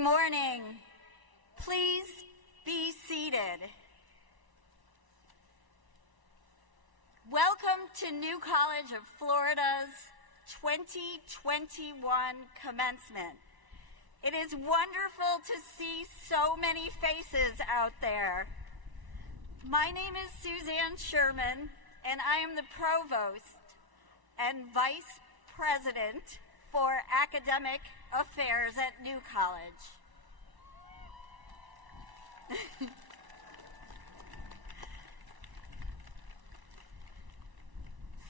morning. Please be seated. Welcome to New College of Florida's 2021 commencement. It is wonderful to see so many faces out there. My name is Suzanne Sherman, and I am the Provost and Vice President for Academic Affairs at New College.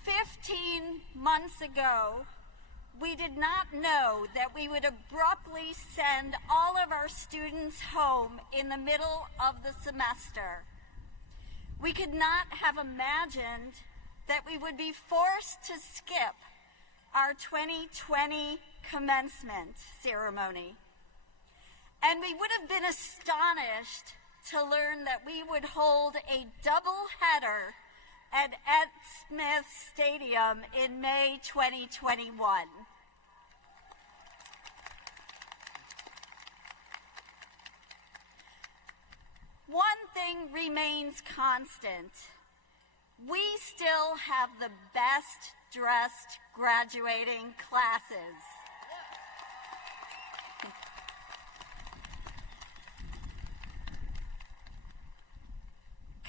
15 months ago, we did not know that we would abruptly send all of our students home in the middle of the semester. We could not have imagined that we would be forced to skip our 2020 commencement ceremony. And we would have been astonished to learn that we would hold a double header at Smith Stadium in May 2021. One thing remains constant. We still have the best dressed graduating classes.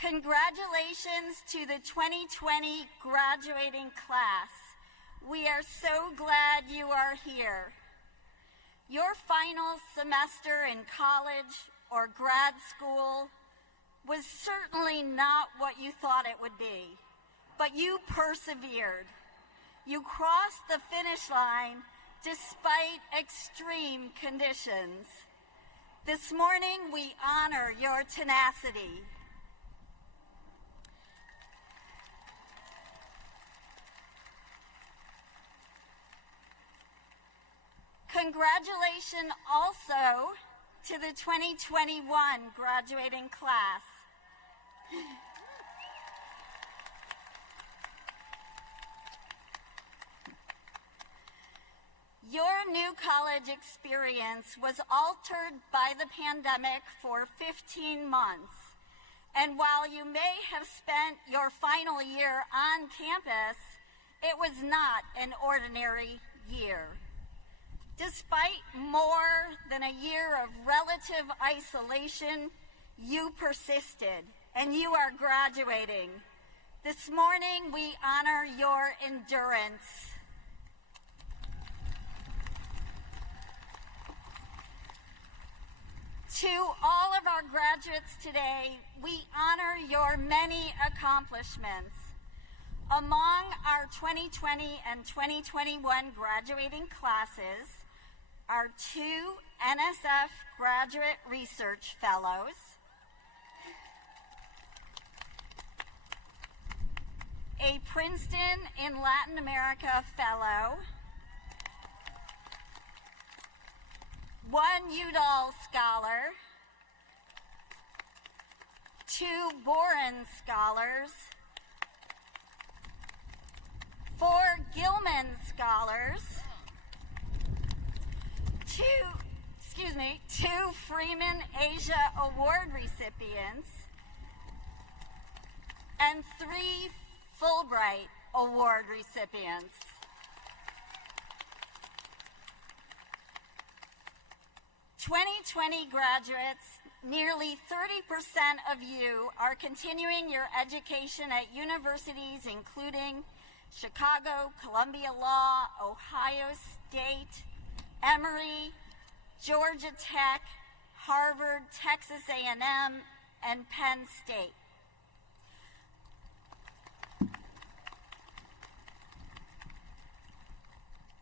Congratulations to the 2020 graduating class. We are so glad you are here. Your final semester in college or grad school was certainly not what you thought it would be, but you persevered. You crossed the finish line despite extreme conditions. This morning, we honor your tenacity. Congratulations also to the 2021 graduating class. Your New College experience was altered by the pandemic for 15 months. And while you may have spent your final year on campus, it was not an ordinary year. Despite more than a year of relative isolation, you persisted, and you are graduating. This morning, we honor your endurance. To all of our graduates today, we honor your many accomplishments. Among our 2020 and 2021 graduating classes are 2 NSF Graduate Research Fellows, a Princeton in Latin America Fellow, 1 Udall Scholar, 2 Boren Scholars, 4 Gilman Scholars, 2 Freeman Asia Award recipients, and 3 Fulbright Award recipients. "2020 graduates, nearly 30% of you are continuing your education at universities including Chicago, Columbia Law, Ohio State, Emory, Georgia Tech, Harvard, Texas A&M, and Penn State.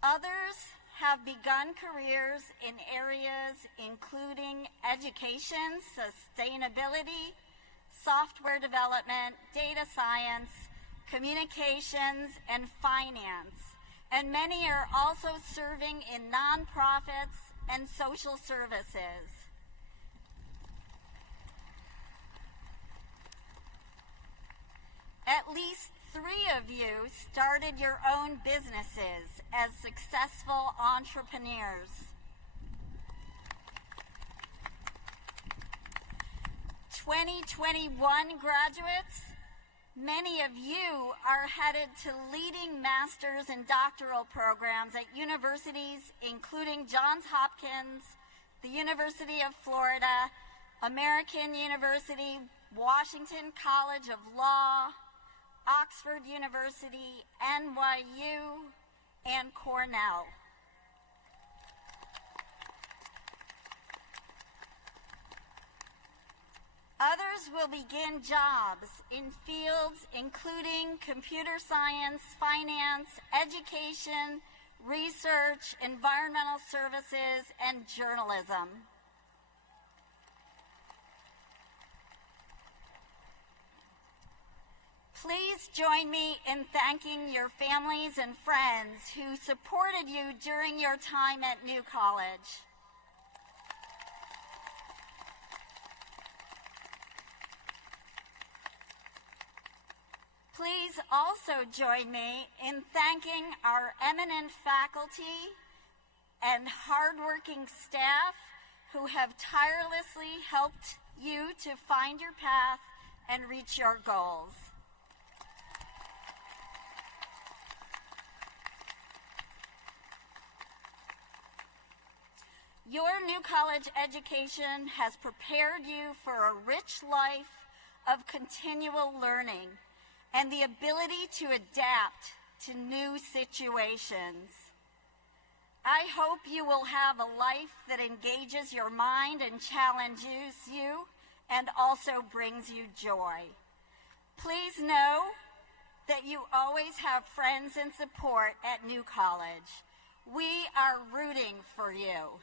Others have begun careers in areas including education, sustainability, software development, data science, communications, and finance. And many are also serving in nonprofits and social services. At least 3 of you started your own businesses as successful entrepreneurs. 2021 graduates, many of you are headed to leading master's and doctoral programs at universities including Johns Hopkins, the University of Florida, American University, Washington College of Law, Oxford University, NYU, and Cornell. Others will begin jobs in fields including computer science, finance, education, research, environmental services, and journalism. Please join me in thanking your families and friends who supported you during your time at New College. Please also join me in thanking our eminent faculty and hardworking staff who have tirelessly helped you to find your path and reach your goals. Your New College education has prepared you for a rich life of continual learning and the ability to adapt to new situations. I hope you will have a life that engages your mind and challenges you and also brings you joy. Please know that you always have friends and support at New College. We are rooting for you.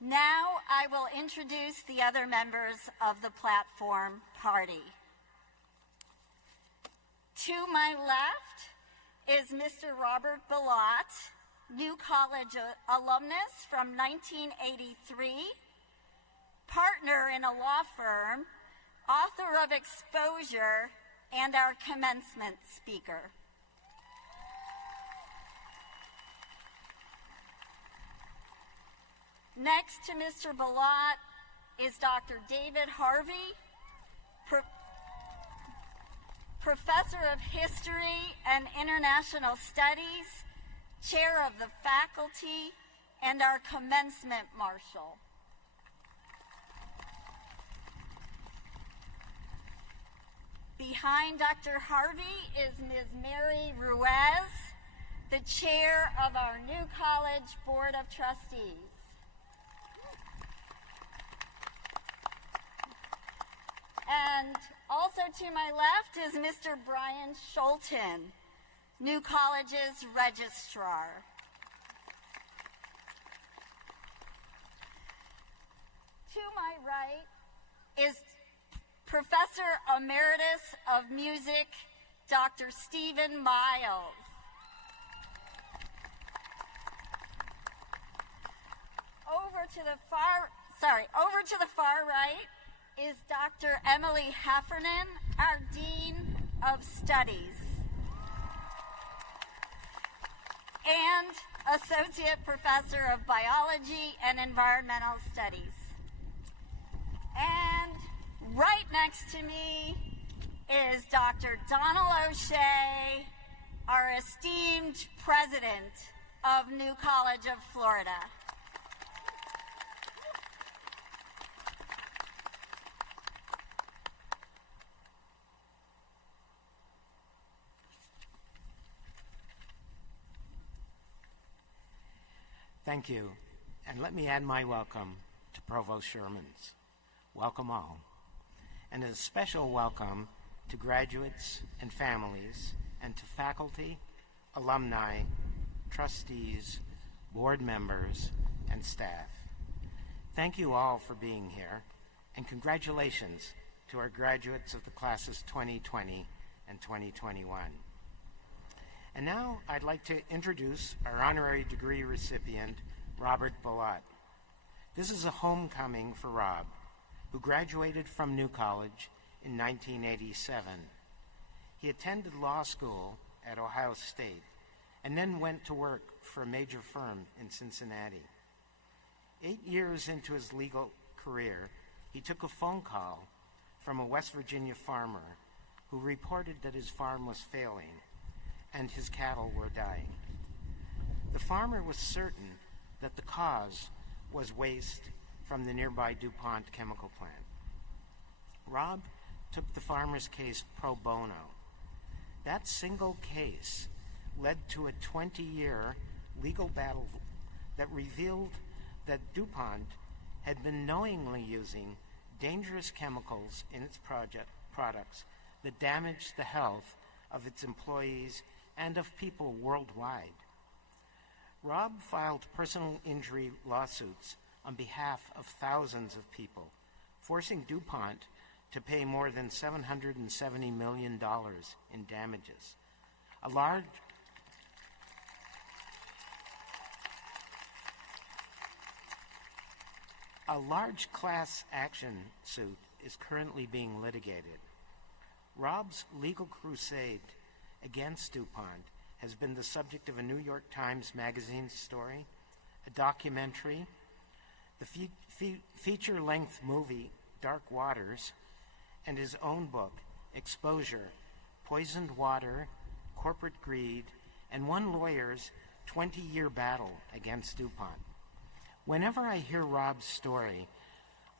Now I will introduce the other members of the platform party. To my left is Mr. Robert Bilott, New College alumnus from 1983, partner in a law firm, author of Exposure, and our commencement speaker. Next to Mr. Bilott is Dr. David Harvey, Professor of History and International Studies, Chair of the Faculty, and our Commencement Marshal. Behind Dr. Harvey is Ms. Mary Ruiz, the Chair of our New College Board of Trustees. And also to my left is Mr. Brian Scholten, New College's Registrar. To my right is Professor Emeritus of Music, Dr. Stephen Miles. Over to the far right is Dr. Emily Heffernan, our Dean of Studies, and Associate Professor of Biology and Environmental Studies. And right next to me is Dr. Donald O'Shea, our esteemed President of New College of Florida. Thank you, and let me add my welcome to Provost Sherman's. Welcome all, and a special welcome to graduates and families, and to faculty, alumni, trustees, board members, and staff. Thank you all for being here, and congratulations to our graduates of the classes 2020 and 2021. And now I'd like to introduce our honorary degree recipient, Robert Bilott. This is a homecoming for Rob, who graduated from New College in 1987. He attended law school at Ohio State and then went to work for a major firm in Cincinnati. 8 years into his legal career, he took a phone call from a West Virginia farmer who reported that his farm was failing and his cattle were dying. The farmer was certain that the cause was waste from the nearby DuPont chemical plant. Rob took the farmer's case pro bono. That single case led to a 20-year legal battle that revealed that DuPont had been knowingly using dangerous chemicals in its products that damaged the health of its employees and of people worldwide. Rob filed personal injury lawsuits on behalf of thousands of people, forcing DuPont to pay more than $770 million in damages. A large class action suit is currently being litigated. Rob's legal crusade against DuPont has been the subject of a New York Times Magazine story, a documentary, the feature-length movie Dark Waters, and his own book, Exposure, Poisoned Water, Corporate Greed, and one lawyer's 20-year battle against DuPont. Whenever I hear Rob's story,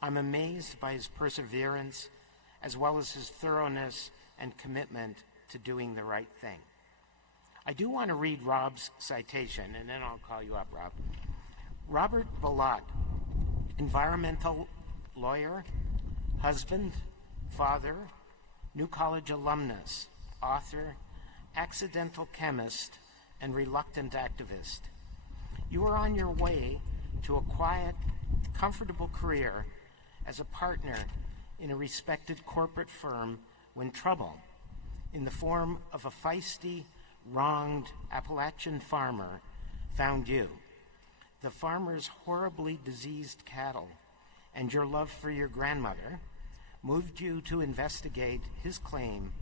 I'm amazed by his perseverance, as well as his thoroughness and commitment to doing the right thing. I do want to read Rob's citation, and then I'll call you up, Rob. Robert Balot, environmental lawyer, husband, father, New College alumnus, author, accidental chemist, and reluctant activist. You are on your way to a quiet, comfortable career as a partner in a respected corporate firm when trouble, in the form of a feisty, wronged Appalachian farmer, found you. The farmer's horribly diseased cattle and your love for your grandmother moved you to investigate his claim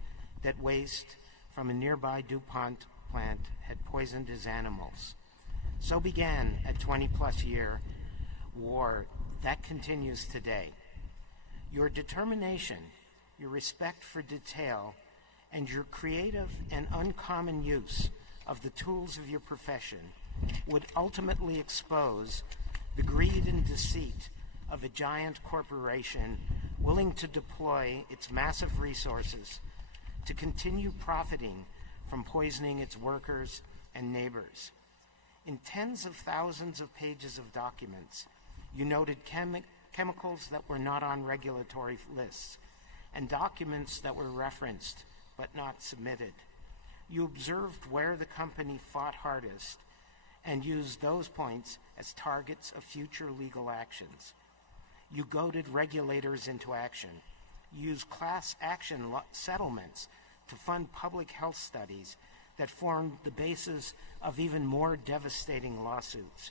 that waste from a nearby DuPont plant had poisoned his animals. So began a 20-plus year war that continues today. Your determination, your respect for detail, and your creative and uncommon use of the tools of your profession would ultimately expose the greed and deceit of a giant corporation willing to deploy its massive resources to continue profiting from poisoning its workers and neighbors. In tens of thousands of pages of documents, you noted chemicals that were not on regulatory lists and documents that were referenced but not submitted. You observed where the company fought hardest and used those points as targets of future legal actions. You goaded regulators into action. You used class action settlements to fund public health studies that formed the basis of even more devastating lawsuits.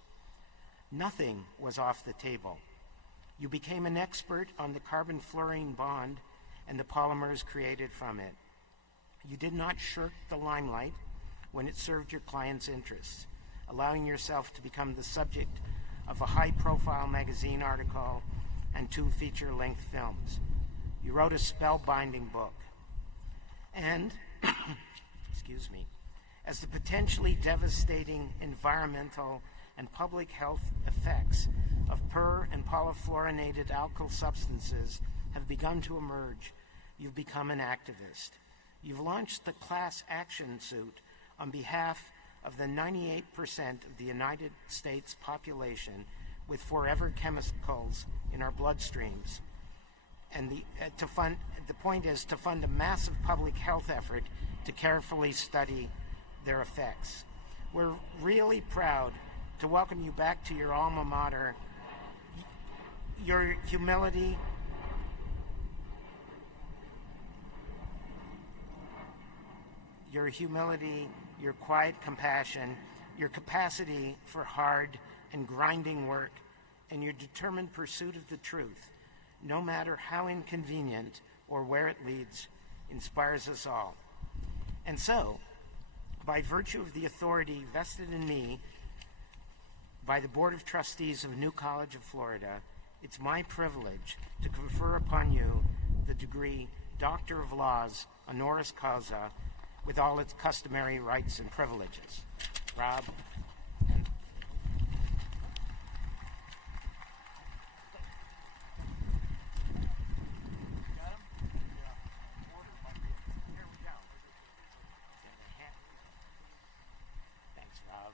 Nothing was off the table. You became an expert on the carbon-fluorine bond and the polymers created from it. You did not shirk the limelight when it served your clients' interests, allowing yourself to become the subject of a high-profile magazine article and 2 feature-length films. You wrote a spellbinding book. And, excuse me, as the potentially devastating environmental and public health effects of per- and polyfluorinated alkyl substances have begun to emerge, you've become an activist. You've launched the class action suit on behalf of the 98% of the United States population with forever chemicals in our bloodstreams. And the point is to fund a massive public health effort to carefully study their effects. We're really proud to welcome you back to your alma mater. Your humility, your quiet compassion, your capacity for hard and grinding work, and your determined pursuit of the truth, no matter how inconvenient or where it leads, inspires us all. And so, By virtue of the authority vested in me by the Board of Trustees of New College of Florida, it's my privilege to confer upon you the degree Doctor of Laws, honoris causa, with all its customary rights and privileges. Rob? And thanks, Rob.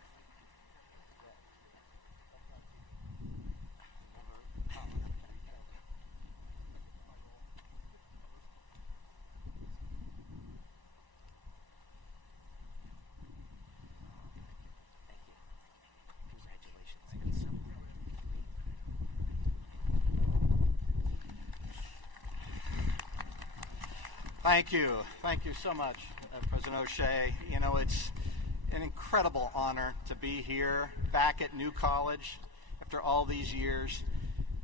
Thank you. Thank you so much, President O'Shea. You know, it's an incredible honor to be here back at New College after all these years.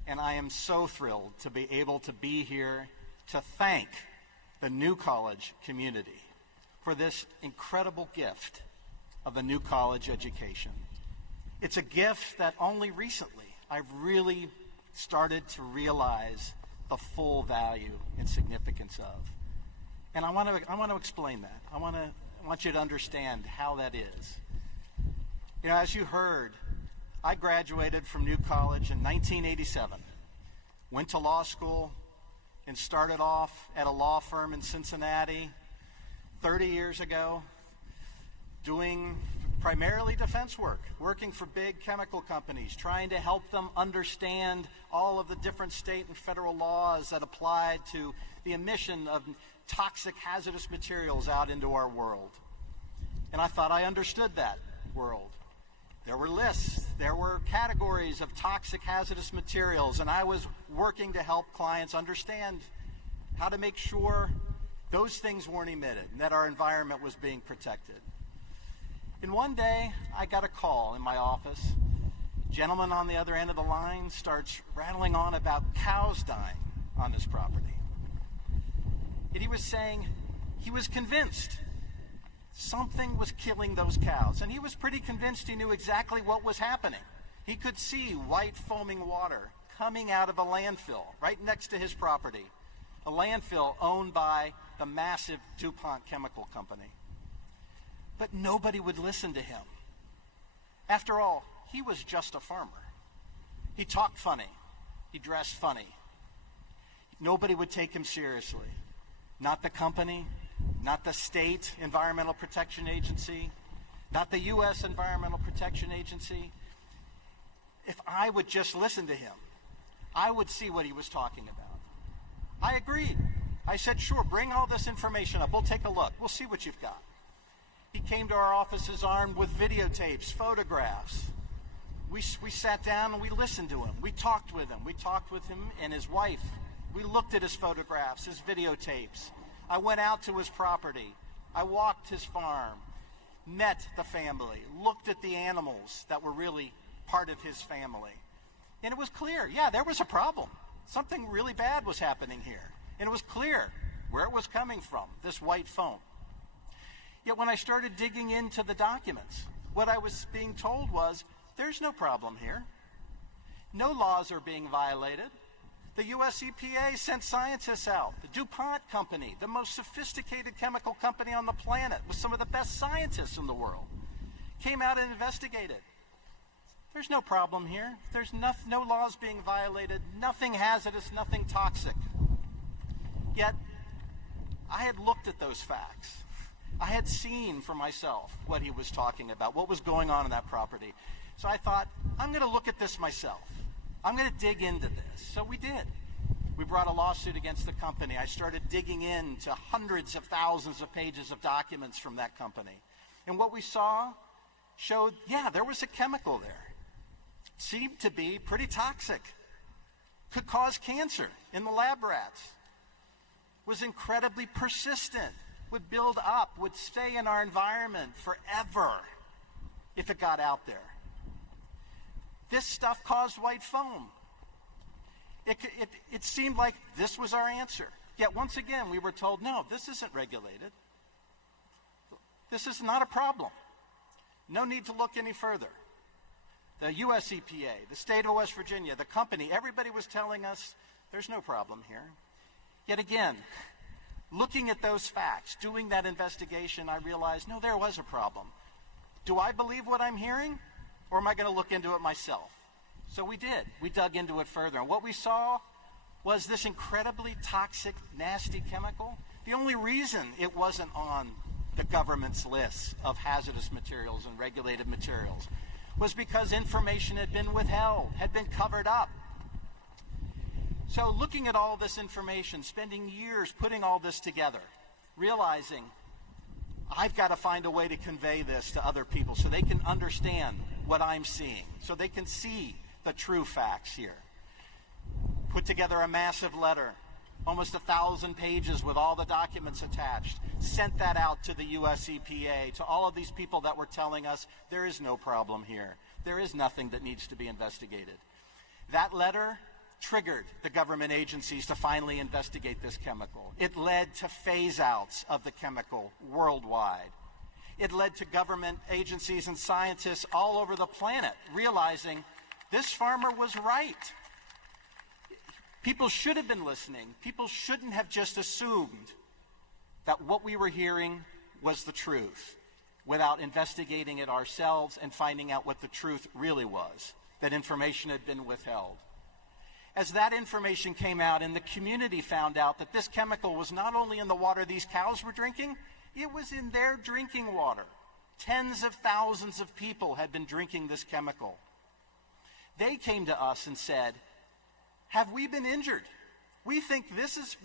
And I am so thrilled to be able to be here to thank the New College community for this incredible gift of a New College education. It's a gift that only recently I've really started to realize the full value and significance of. And I want to explain that. I want you to understand how that is. You know, as you heard, I graduated from New College in 1987, went to law school, and started off at a law firm in Cincinnati 30 years ago, doing primarily defense work, working for big chemical companies, trying to help them understand all of the different state and federal laws that applied to the emission of toxic, hazardous materials out into our world. And I thought I understood that world. There were lists, there were categories of toxic, hazardous materials, and I was working to help clients understand how to make sure those things weren't emitted and that our environment was being protected. And one day, I got a call in my office. A gentleman on the other end of the line starts rattling on about cows dying on his property. And he was saying he was convinced something was killing those cows. And he was pretty convinced he knew exactly what was happening. He could see white foaming water coming out of a landfill right next to his property, a landfill owned by the massive DuPont chemical company. But nobody would listen to him. After all, he was just a farmer. He talked funny. He dressed funny. Nobody would take him seriously. Not the company, not the state Environmental Protection Agency, not the U.S. Environmental Protection Agency. If I would just listen to him, I would see what he was talking about. I agreed. I said, sure, bring all this information up. We'll take a look. We'll see what you've got. He came to our offices armed with videotapes, photographs. We sat down and we listened to him. We talked with him. We talked with him and his wife. We looked at his photographs, his videotapes. I went out to his property. I walked his farm, met the family, looked at the animals that were really part of his family. And it was clear, yeah, there was a problem. Something really bad was happening here. And it was clear where it was coming from, this white foam. Yet when I started digging into the documents, what I was being told was, there's no problem here. No laws are being violated. The U.S. EPA sent scientists out. The DuPont company, the most sophisticated chemical company on the planet, with some of the best scientists in the world, came out and investigated. There's no problem here. There's no laws being violated, nothing hazardous, nothing toxic. Yet, I had looked at those facts. I had seen for myself what he was talking about, what was going on in that property. So I thought, I'm going to look at this myself. I'm going to dig into this. So we did. We brought a lawsuit against the company. I started digging into hundreds of thousands of pages of documents from that company. And what we saw showed, yeah, there was a chemical there. It seemed to be pretty toxic. Could cause cancer in the lab rats. Was incredibly persistent. Would build up, would stay in our environment forever if it got out there. This stuff caused white foam. It seemed like this was our answer. Yet once again, we were told, no, this isn't regulated. This is not a problem. No need to look any further. The US EPA, the state of West Virginia, the company, everybody was telling us there's no problem here. Yet again, looking at those facts, doing that investigation, I realized, no, there was a problem. Do I believe what I'm hearing, or am I going to look into it myself? So we did. We dug into it further. And what we saw was this incredibly toxic, nasty chemical. The only reason it wasn't on the government's list of hazardous materials and regulated materials was because information had been withheld, had been covered up. So looking at all this information, spending years putting all this together, realizing I've got to find a way to convey this to other people so they can understand what I'm seeing, so they can see the true facts here. Put together a massive letter, almost 1,000 pages with all the documents attached, sent that out to the US EPA, to all of these people that were telling us there is no problem here. There is nothing that needs to be investigated. That letter triggered the government agencies to finally investigate this chemical. It led to phase-outs of the chemical worldwide. It led to government agencies and scientists all over the planet realizing this farmer was right. People should have been listening. People shouldn't have just assumed that what we were hearing was the truth without investigating it ourselves and finding out what the truth really was, that information had been withheld. As that information came out and the community found out that this chemical was not only in the water these cows were drinking, it was in their drinking water. Tens of thousands of people had been drinking this chemical. They came to us and said, have we been injured? We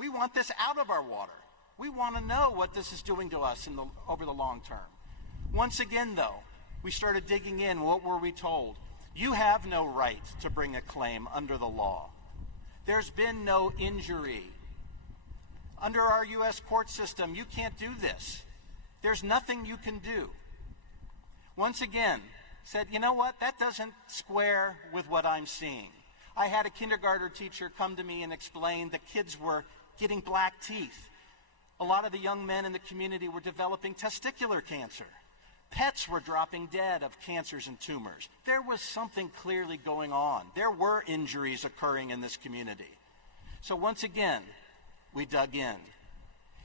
want this out of our water. We want to know what this is doing to us over the long term. Once again, though, we started digging in. What were we told? You have no right to bring a claim under the law. There's been no injury. Under our U.S. court system, you can't do this. There's nothing you can do. Once again, said, you know what? That doesn't square with what I'm seeing. I had a kindergarten teacher come to me and explain that kids were getting black teeth. A lot of the young men in the community were developing testicular cancer. Pets were dropping dead of cancers and tumors. There was something clearly going on. There were injuries occurring in this community. So once again, we dug in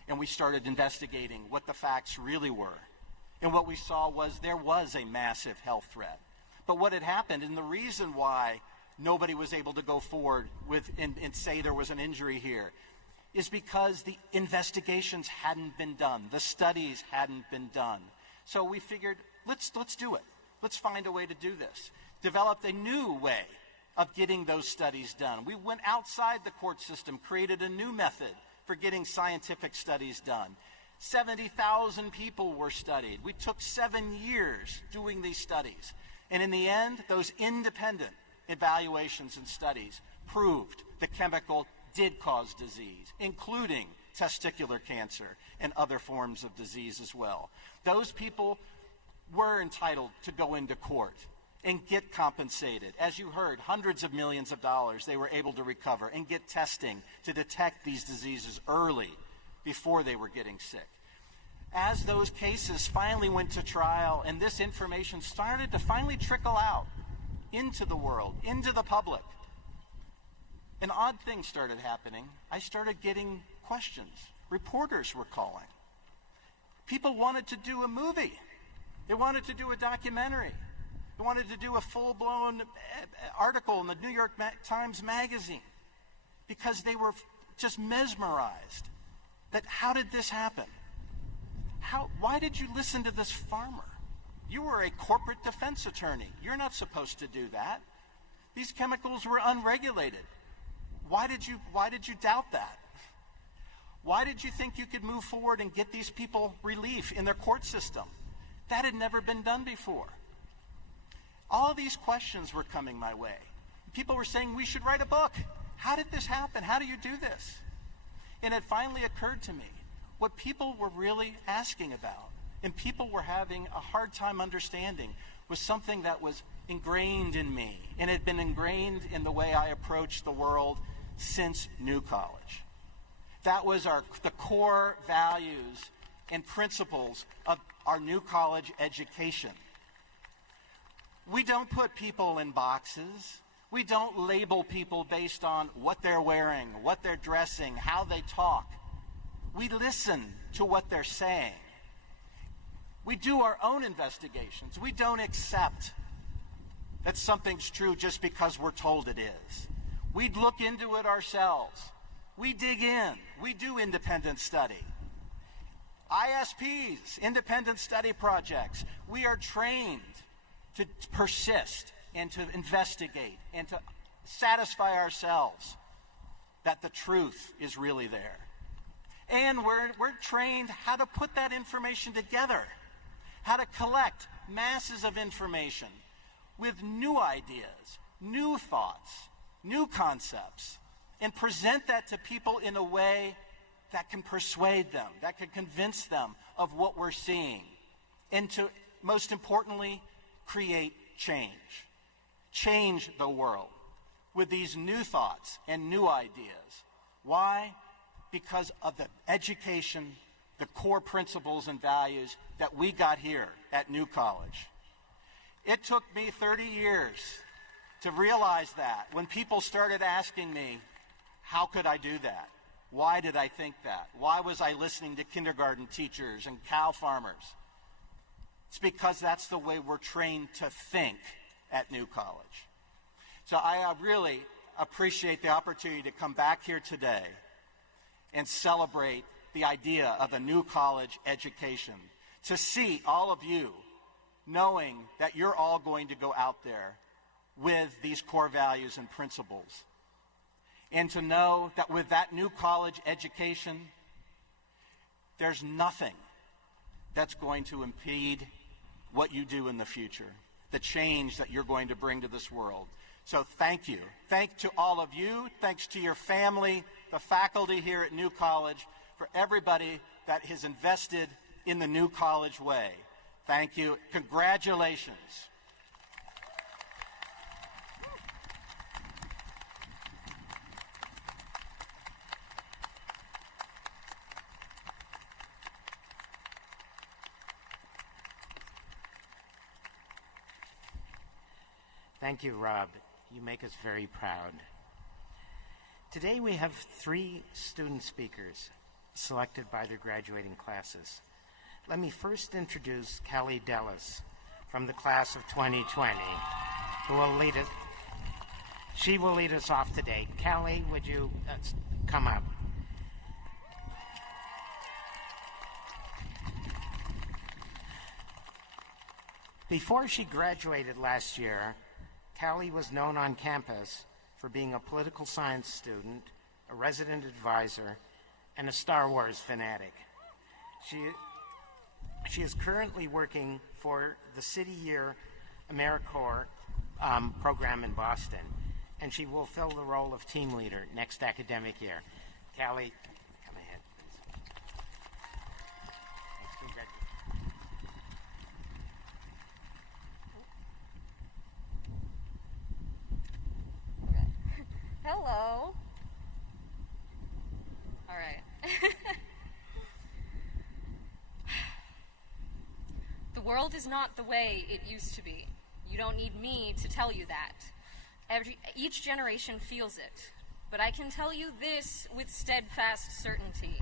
and we started investigating what the facts really were. And what we saw was there was a massive health threat. But what had happened, and the reason why nobody was able to go forward with and say there was an injury here, is because the investigations hadn't been done. The studies hadn't been done. So we figured, let's do it. Let's find a way to do this. Developed a new way of getting those studies done. We went outside the court system, created a new method for getting scientific studies done. 70,000 people were studied. We took 7 years doing these studies. And in the end, those independent evaluations and studies proved the chemical did cause disease, including testicular cancer and other forms of disease as well. Those people were entitled to go into court and get compensated. As you heard, hundreds of millions of dollars they were able to recover and get testing to detect these diseases early before they were getting sick. As those cases finally went to trial and this information started to finally trickle out into the world, into the public, an odd thing started happening. I started getting questions. Reporters were calling. People wanted to do a movie. They wanted to do a documentary. They wanted to do a full-blown article in the New York Times Magazine because they were just mesmerized that how did this happen? Why did you listen to this farmer? You were a corporate defense attorney. You're not supposed to do that. These chemicals were unregulated. Why did you doubt that? Why did you think you could move forward and get these people relief in their court system? That had never been done before. All of these questions were coming my way. People were saying, we should write a book. How did this happen? How do you do this? And it finally occurred to me what people were really asking about and people were having a hard time understanding was something that was ingrained in me and had been ingrained in the way I approached the world since New College. That was the core values and principles of our new college education. We don't put people in boxes. We don't label people based on what they're wearing, what they're dressing, how they talk. We listen to what they're saying. We do our own investigations. We don't accept that something's true just because we're told it is. We look into it ourselves. We dig in. We do independent study. ISPs, independent study projects. We are trained to persist and to investigate and to satisfy ourselves that the truth is really there. And we're trained how to put that information together, how to collect masses of information with new ideas, new thoughts, new concepts, and present that to people in a way that can persuade them, that can convince them of what we're seeing, and to, most importantly, create change. Change the world with these new thoughts and new ideas. Why? Because of the education, the core principles and values that we got here at New College. It took me 30 years to realize that when people started asking me, how could I do that? Why did I think that? Why was I listening to kindergarten teachers and cow farmers? It's because that's the way we're trained to think at New College. So I really appreciate the opportunity to come back here today and celebrate the idea of a new college education, to see all of you knowing that you're all going to go out there with these core values and principles, and to know that with that new college education, there's nothing that's going to impede what you do in the future, the change that you're going to bring to this world. So thank you. Thanks to all of you. Thanks to your family, the faculty here at New College, for everybody that has invested in the New College way. Thank you. Congratulations. Thank you, Rob. You make us very proud. Today we have 3 student speakers selected by their graduating classes. Let me first introduce Callie Dellis from the class of 2020, who will lead us. She will lead us off today. Callie, would you come up? Before she graduated last year, Callie was known on campus for being a political science student, a resident advisor, and a Star Wars fanatic. She is currently working for the City Year AmeriCorps program in Boston, and she will fill the role of team leader next academic year. Callie, come ahead, please. Hello. All right. The world is not the way it used to be. You don't need me to tell you that. Each generation feels it. But I can tell you this with steadfast certainty.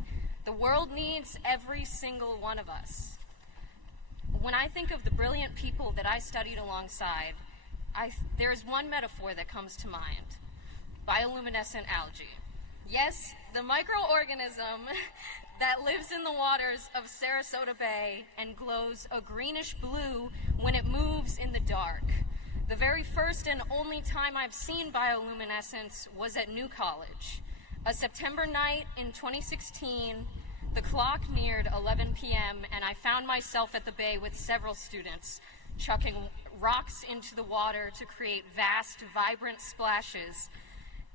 The world needs every single one of us. When I think of the brilliant people that I studied alongside, there is one metaphor that comes to mind. Bioluminescent algae. Yes, the microorganism that lives in the waters of Sarasota Bay and glows a greenish blue when it moves in the dark. The very first and only time I've seen bioluminescence was at New College. A September night in 2016, the clock neared 11 p.m. and I found myself at the bay with several students chucking rocks into the water to create vast, vibrant splashes.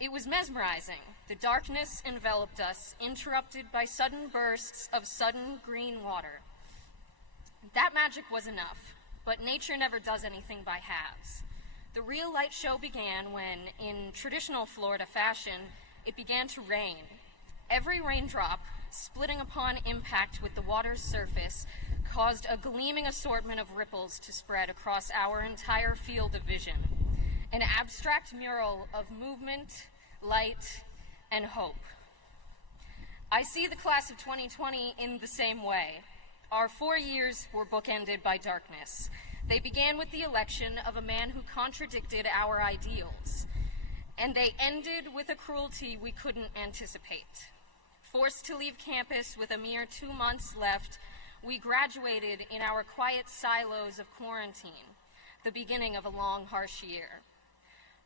It was mesmerizing. The darkness enveloped us, interrupted by sudden bursts of sudden green water. That magic was enough, but nature never does anything by halves. The real light show began when, in traditional Florida fashion, it began to rain. Every raindrop splitting upon impact with the water's surface, caused a gleaming assortment of ripples to spread across our entire field of vision. An abstract mural of movement, light, and hope. I see the class of 2020 in the same way. Our 4 years were bookended by darkness. They began with the election of a man who contradicted our ideals, and they ended with a cruelty we couldn't anticipate. Forced to leave campus with a mere 2 months left, we graduated in our quiet silos of quarantine, the beginning of a long, harsh year.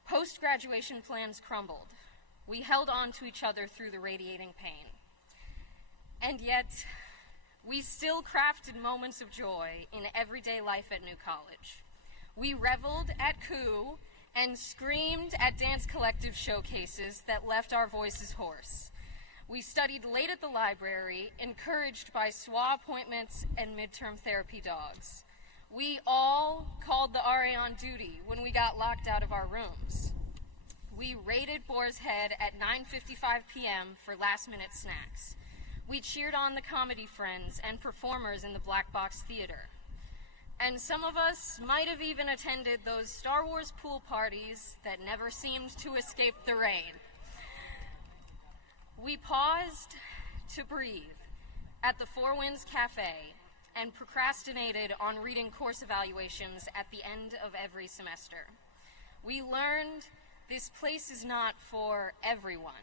Post-graduation plans crumbled. We held on to each other through the radiating pain. And yet, we still crafted moments of joy in everyday life at New College. We reveled at coup and screamed at dance collective showcases that left our voices hoarse. We studied late at the library, encouraged by SWA appointments and midterm therapy dogs. We all called the RA on duty when we got locked out of our rooms. We raided Boar's Head at 9:55 p.m. for last-minute snacks. We cheered on the comedy friends and performers in the Black Box Theater. And some of us might have even attended those Star Wars pool parties that never seemed to escape the rain. We paused to breathe at the Four Winds Cafe and procrastinated on reading course evaluations at the end of every semester. We learned this place is not for everyone.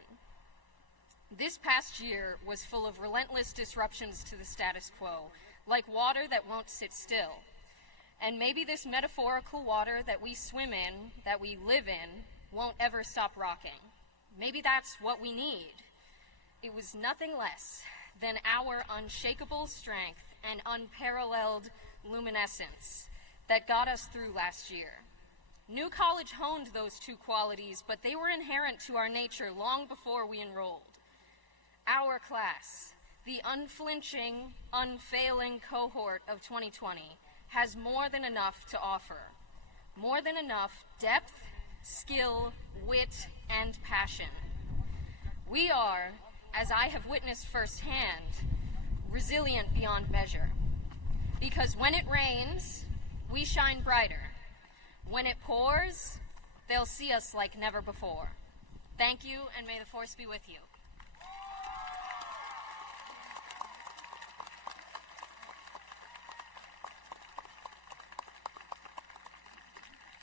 This past year was full of relentless disruptions to the status quo, like water that won't sit still. And maybe this metaphorical water that we swim in, that we live in, won't ever stop rocking. Maybe that's what we need. It was nothing less than our unshakable strength and unparalleled luminescence that got us through last year. New College honed those two qualities, but they were inherent to our nature long before we enrolled. Our class, the unflinching, unfailing cohort of 2020, has more than enough to offer. More than enough depth, skill, wit, and passion. We are, as I have witnessed firsthand, resilient beyond measure. Because when it rains, we shine brighter. When it pours, they'll see us like never before. Thank you, and may the force be with you.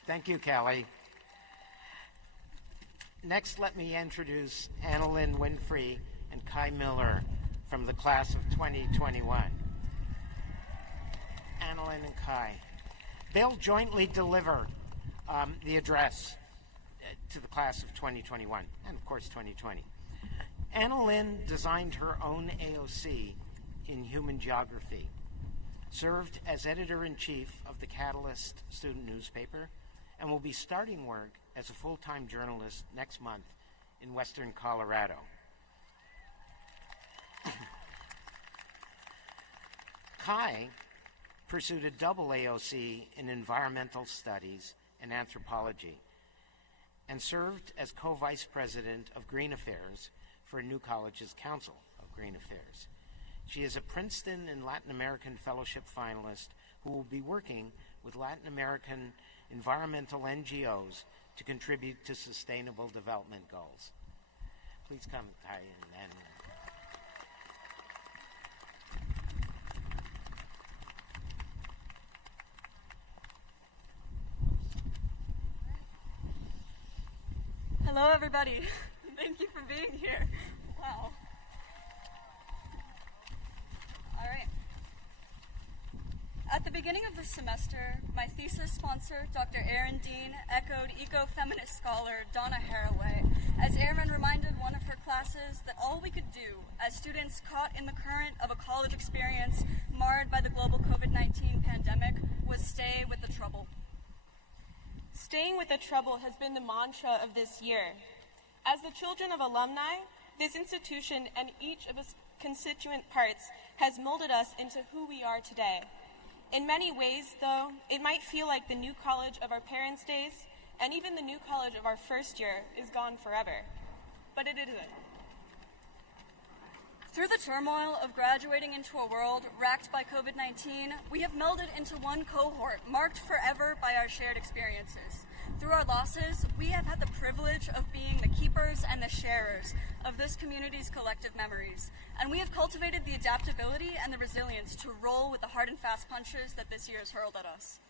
Thank you, Kelly. Next, let me introduce Annalyn Winfrey and Kai Miller from the class of 2021. Annalyn and Kai. They'll jointly deliver the address to the class of 2021 and, of course, 2020. Annalyn designed her own AOC in human geography, served as editor-in-chief of the Catalyst student newspaper, and will be starting work as a full-time journalist next month in Western Colorado. Kai pursued a double AOC in environmental studies and anthropology and served as co-vice president of Green Affairs for New College's Council of Green Affairs. She is a Princeton and Latin American Fellowship finalist who will be working with Latin American environmental NGOs to contribute to sustainable development goals. Please come, Kai and Annalyn. Hello, everybody. Thank you for being here. Wow. All right. At the beginning of the semester, my thesis sponsor, Dr. Erin Dean, echoed eco-feminist scholar Donna Haraway as Erin reminded one of her classes that all we could do as students caught in the current of a college experience marred by the global COVID-19 pandemic was stay with the trouble. Staying with the trouble has been the mantra of this year. As the children of alumni, this institution and each of its constituent parts has molded us into who we are today. In many ways, though, it might feel like the New College of our parents' days and even the New College of our first year is gone forever. But it isn't. Through the turmoil of graduating into a world racked by COVID-19, we have melded into one cohort marked forever by our shared experiences. Through our losses, we have had the privilege of being the keepers and the sharers of this community's collective memories, and we have cultivated the adaptability and the resilience to roll with the hard and fast punches that this year has hurled at us.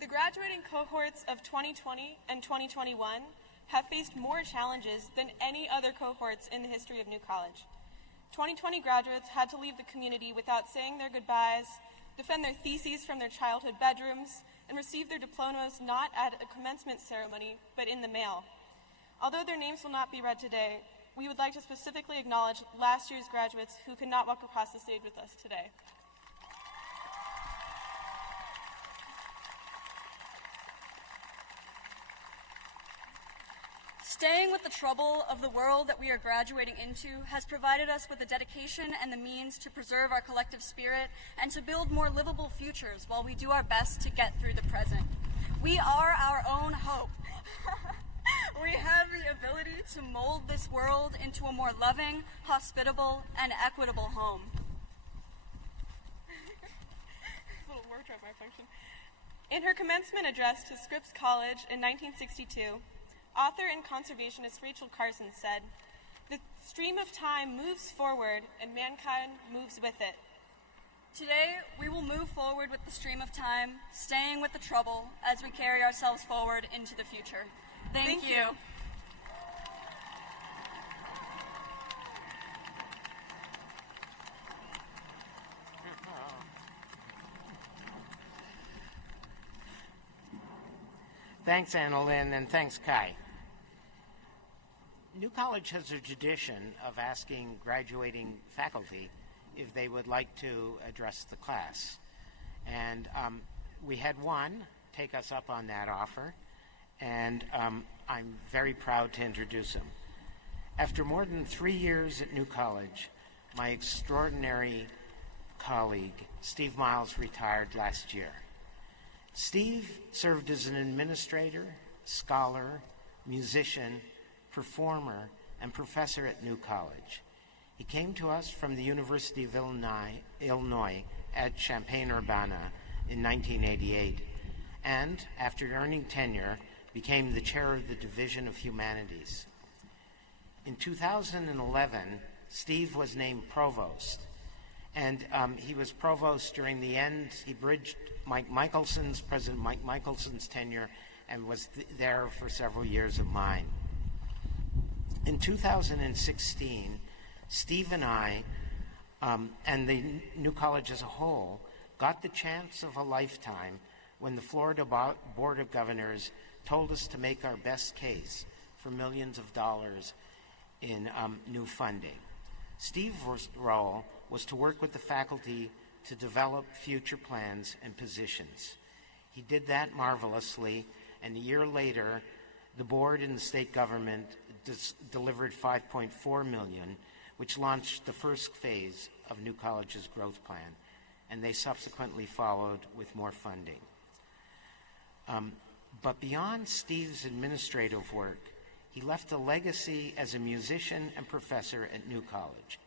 The graduating cohorts of 2020 and 2021 have faced more challenges than any other cohorts in the history of New College. 2020 graduates had to leave the community without saying their goodbyes, defend their theses from their childhood bedrooms, and receive their diplomas not at a commencement ceremony, but in the mail. Although their names will not be read today, we would like to specifically acknowledge last year's graduates who could not walk across the stage with us today. Staying with the trouble of the world that we are graduating into has provided us with the dedication and the means to preserve our collective spirit and to build more livable futures while we do our best to get through the present. We are our own hope. We have the ability to mold this world into a more loving, hospitable, and equitable home. Little wardrobe malfunction. In her commencement address to Scripps College in 1962, author and conservationist Rachel Carson said, "The stream of time moves forward and mankind moves with it." Today, we will move forward with the stream of time, staying with the trouble as we carry ourselves forward into the future. Thank you. Thanks, Annalyn, and thanks, Kai. New College has a tradition of asking graduating faculty if they would like to address the class. And we had one take us up on that offer, and I'm very proud to introduce him. After more than 3 years at New College, my extraordinary colleague, Steve Miles, retired last year. Steve served as an administrator, scholar, musician, performer, and professor at New College. He came to us from the University of Illinois at Champaign-Urbana in 1988, and after earning tenure, became the chair of the Division of Humanities. In 2011, Steve was named provost, and he was provost during the end. He bridged President Mike Michelson's tenure and was there for several years of mine. In 2016, Steve and I, and the New College as a whole, got the chance of a lifetime when the Florida Board of Governors told us to make our best case for millions of dollars in new funding. Steve's role was to work with the faculty to develop future plans and positions. He did that marvelously, and a year later, the board and the state government delivered $5.4 million, which launched the first phase of New College's growth plan, and they subsequently followed with more funding. But beyond Steve's administrative work, he left a legacy as a musician and professor at New College.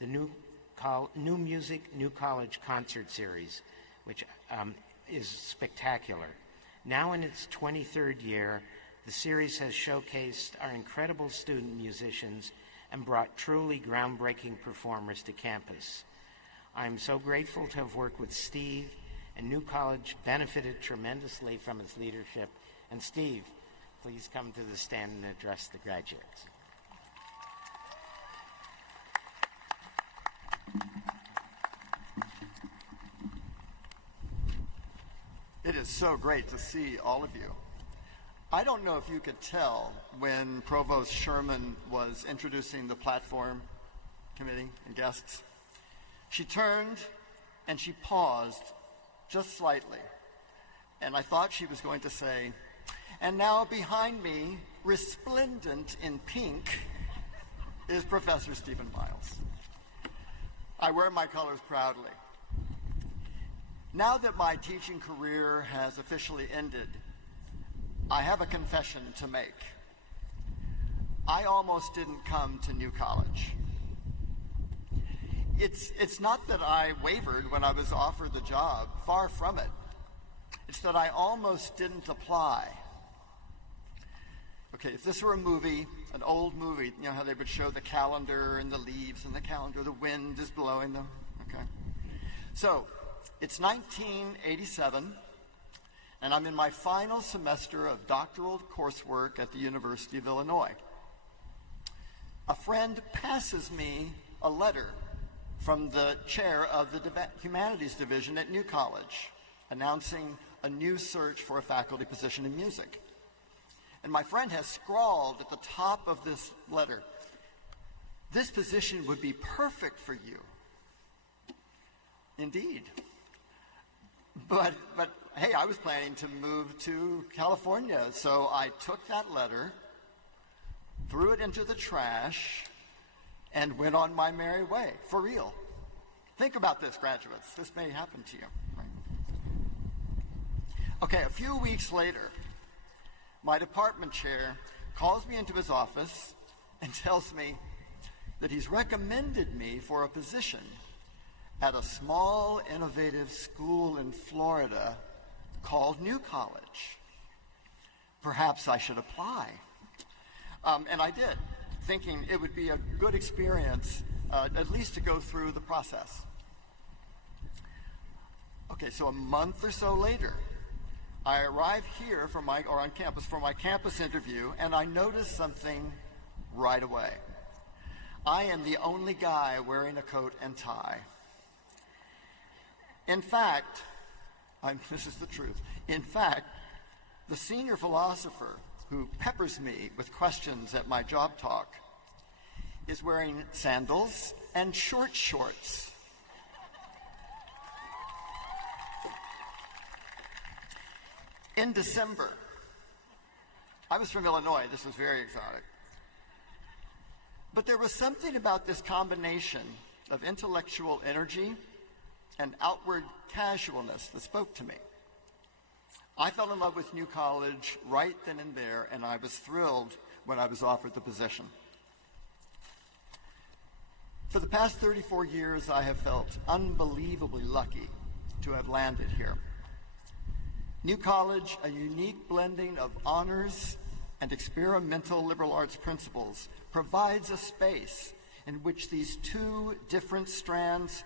The New Music, New College concert series, which is spectacular. Now in its 23rd year, the series has showcased our incredible student musicians and brought truly groundbreaking performers to campus. I'm so grateful to have worked with Steve, and New College benefited tremendously from his leadership. And Steve, please come to the stand and address the graduates. It is so great to see all of you. I don't know if you could tell when Provost Sherman was introducing the platform committee and guests. She turned and she paused just slightly. And I thought she was going to say, "And now behind me, resplendent in pink, is Professor Stephen Miles." I wear my colors proudly. Now that my teaching career has officially ended, I have a confession to make. I almost didn't come to New College. It's not that I wavered when I was offered the job, far from it. It's that I almost didn't apply. Okay, if this were a movie, an old movie, you know how they would show the calendar and the leaves and the calendar, the wind is blowing them, okay? So, it's 1987, and I'm in my final semester of doctoral coursework at the University of Illinois. A friend passes me a letter from the chair of the Humanities Division at New College, announcing a new search for a faculty position in music. And my friend has scrawled at the top of this letter, "This position would be perfect for you." Indeed. But hey, I was planning to move to California, so I took that letter, threw it into the trash, and went on my merry way, for real. Think about this, graduates. This may happen to you. Right? Okay, a few weeks later, my department chair calls me into his office and tells me that he's recommended me for a position at a small, innovative school in Florida called New College. Perhaps I should apply. And I did, thinking it would be a good experience, at least to go through the process. Okay, so a month or so later, I arrive here on campus for my campus interview, and I notice something right away. I am the only guy wearing a coat and tie. In fact, this is the truth. In fact, the senior philosopher who peppers me with questions at my job talk is wearing sandals and short shorts. In December, I was from Illinois. This was very exotic. But there was something about this combination of intellectual energy and outward casualness that spoke to me. I fell in love with New College right then and there, and I was thrilled when I was offered the position. For the past 34 years, I have felt unbelievably lucky to have landed here. New College, a unique blending of honors and experimental liberal arts principles, provides a space in which these two different strands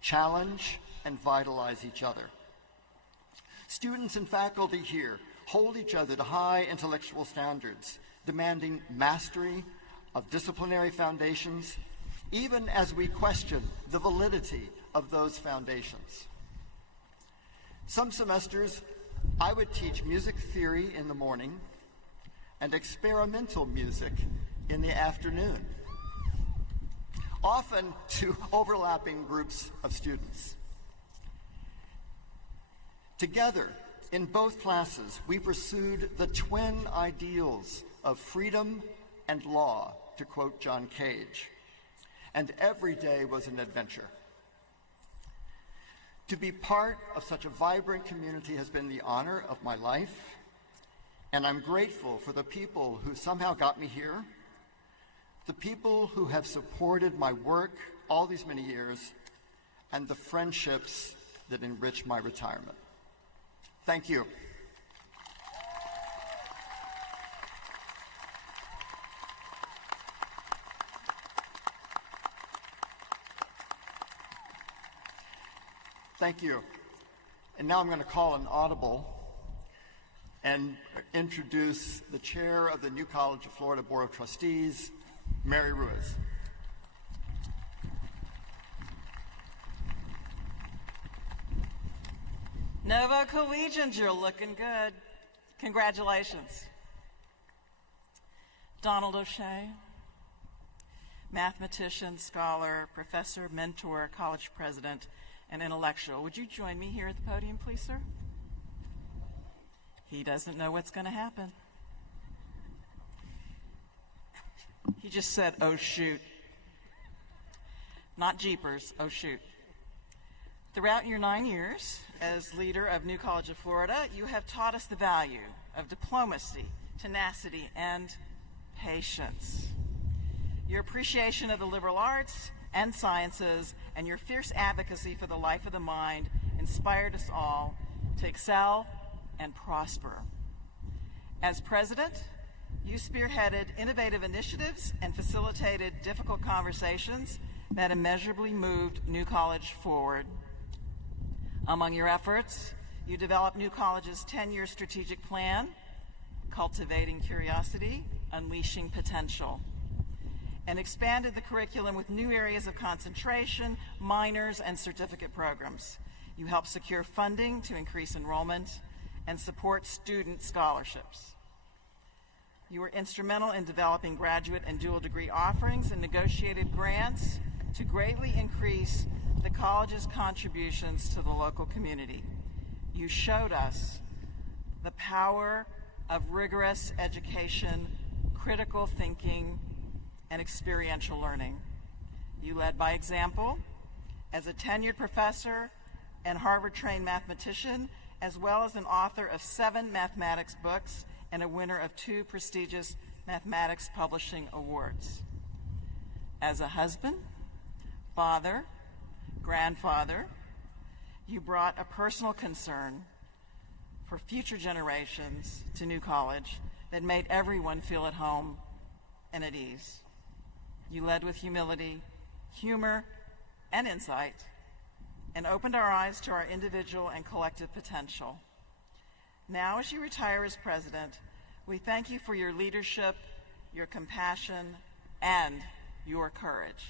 challenge and vitalize each other. Students and faculty here hold each other to high intellectual standards, demanding mastery of disciplinary foundations, even as we question the validity of those foundations. Some semesters, I would teach music theory in the morning and experimental music in the afternoon, often to overlapping groups of students. Together, in both classes, we pursued the twin ideals of freedom and law, to quote John Cage, and every day was an adventure. To be part of such a vibrant community has been the honor of my life, and I'm grateful for the people who somehow got me here, the people who have supported my work all these many years, and the friendships that enrich my retirement. Thank you. Thank you. And now I'm going to call an audible and introduce the chair of the New College of Florida Board of Trustees, Mary Ruiz. Nova Collegians, you're looking good. Congratulations. Donald O'Shea, mathematician, scholar, professor, mentor, college president, and intellectual. Would you join me here at the podium, please, sir? He doesn't know what's going to happen. He just said, "Oh, shoot." Not jeepers, oh, shoot. Throughout your 9 years as leader of New College of Florida, you have taught us the value of diplomacy, tenacity, and patience. Your appreciation of the liberal arts and sciences, and your fierce advocacy for the life of the mind inspired us all to excel and prosper. As president, you spearheaded innovative initiatives and facilitated difficult conversations that immeasurably moved New College forward. Among your efforts, you developed New College's 10-year strategic plan, Cultivating Curiosity, Unleashing Potential, and expanded the curriculum with new areas of concentration, minors, and certificate programs. You helped secure funding to increase enrollment and support student scholarships. You were instrumental in developing graduate and dual degree offerings and negotiated grants to greatly increase the college's contributions to the local community. You showed us the power of rigorous education, critical thinking, and experiential learning. You led by example as a tenured professor and Harvard-trained mathematician, as well as an author of 7 mathematics books and a winner of 2 prestigious mathematics publishing awards. As a husband, father, grandfather, you brought a personal concern for future generations to New College that made everyone feel at home and at ease. You led with humility, humor, and insight, and opened our eyes to our individual and collective potential. Now, as you retire as president, we thank you for your leadership, your compassion, and your courage.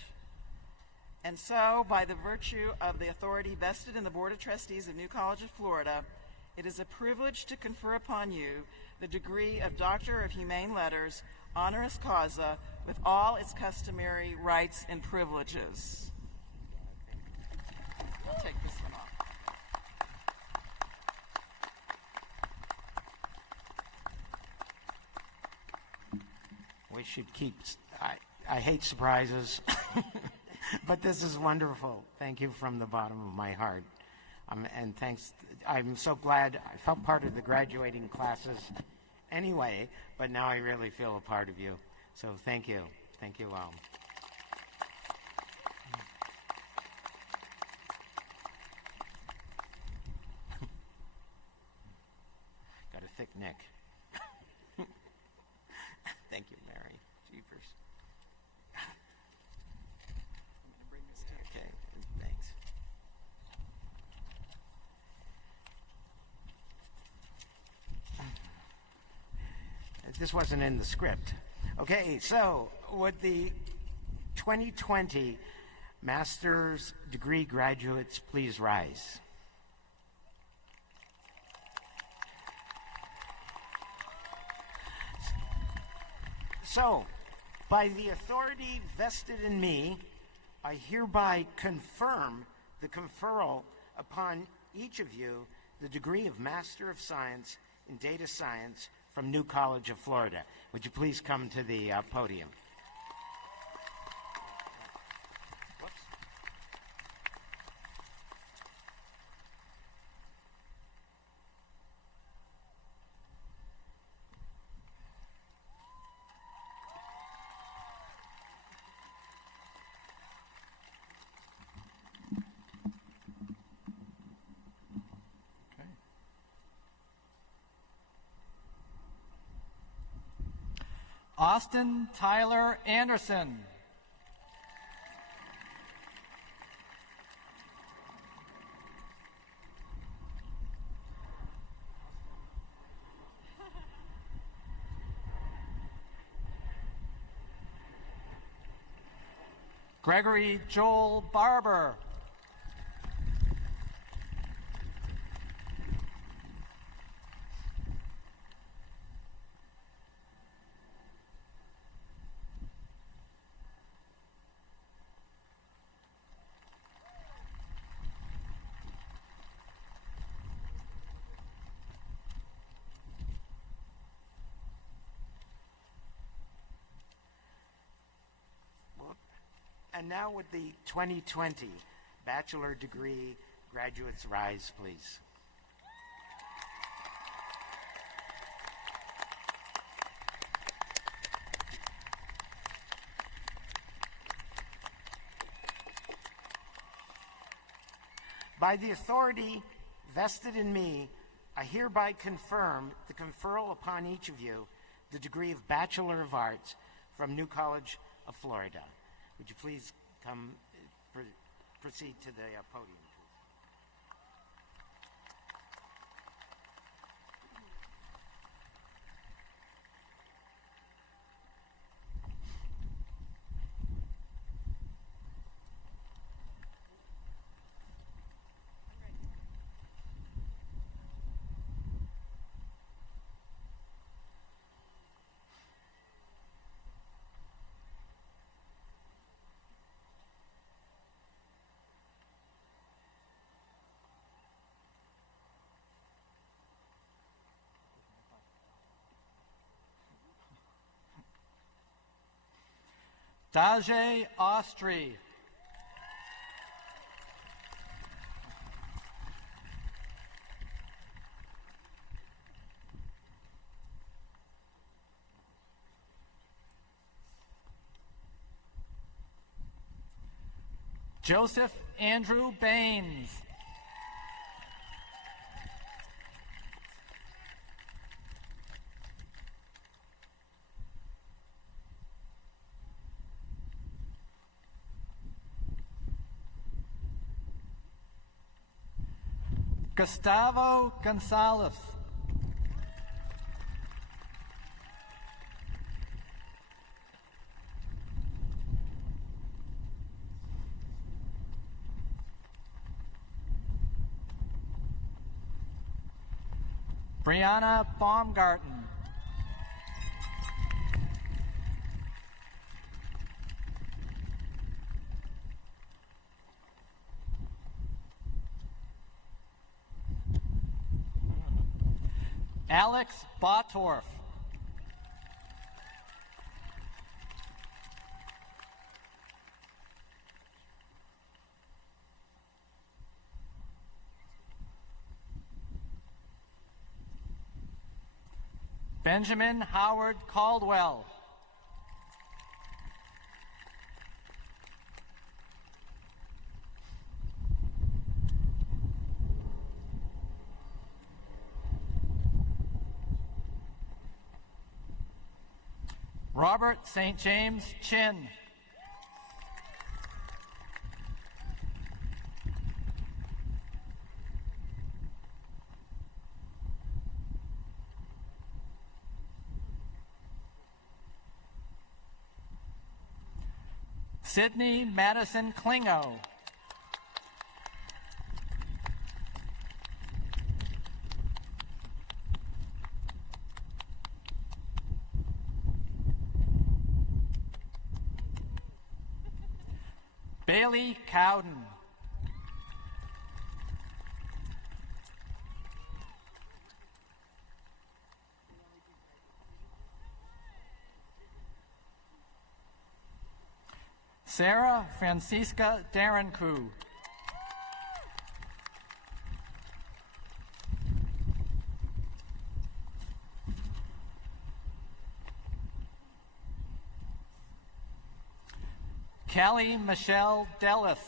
And so, by the virtue of the authority vested in the Board of Trustees of New College of Florida, it is a privilege to confer upon you the degree of Doctor of Humane Letters, honoris causa, with all its customary rights and privileges. I'll take this one off. We should keep, I hate surprises, but this is wonderful. Thank you from the bottom of my heart. And thanks, I'm so glad I felt part of the graduating classes anyway, but now I really feel a part of you. So thank you. Thank you all. Got a thick neck. Thank you, Mary. Jeepers. I'm going to bring this to you. Okay, thanks. This wasn't in the script. Okay, so would the 2020 master's degree graduates please rise? So, by the authority vested in me, I hereby confirm the conferral upon each of you the degree of Master of Science in Data Science from New College of Florida. Would you please come to the podium? Whoops. Austin Tyler Anderson. Gregory Joel Barber. And now would the 2020 bachelor degree graduates rise, please. By the authority vested in me, I hereby confirm the conferral upon each of you the degree of Bachelor of Arts from New College of Florida. Would you please come proceed to the podium? Daje Austri. Joseph Andrew Baines. Gustavo Gonzalez. Brianna Baumgarten. Alex Bottorff. Benjamin Howard Caldwell. Robert St. James Chin. Sydney Madison Klingo. Bailey Cowden. Sarah Francisca Darenku. Kelly Michelle Dellis.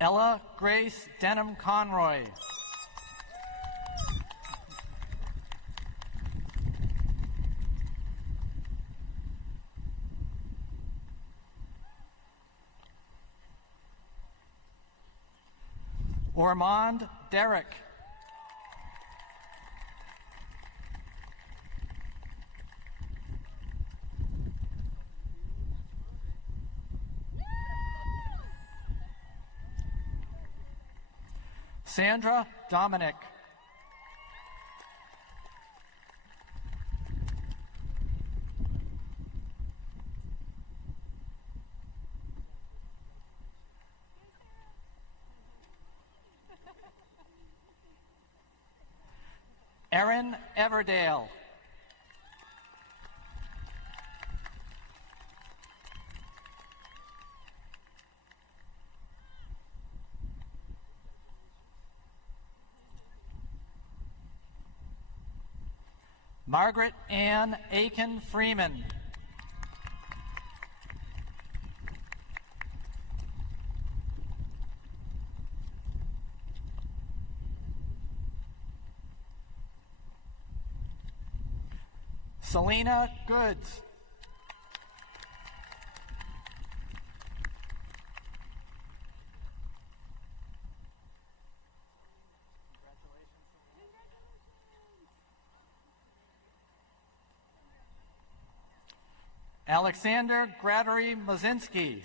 Ella Grace Denham Conroy. Ormond Derrick. Sandra Dominic. Erin Everdale. Margaret Ann Aiken Freeman. Selena Goods. Alexander Gradery Mazinski.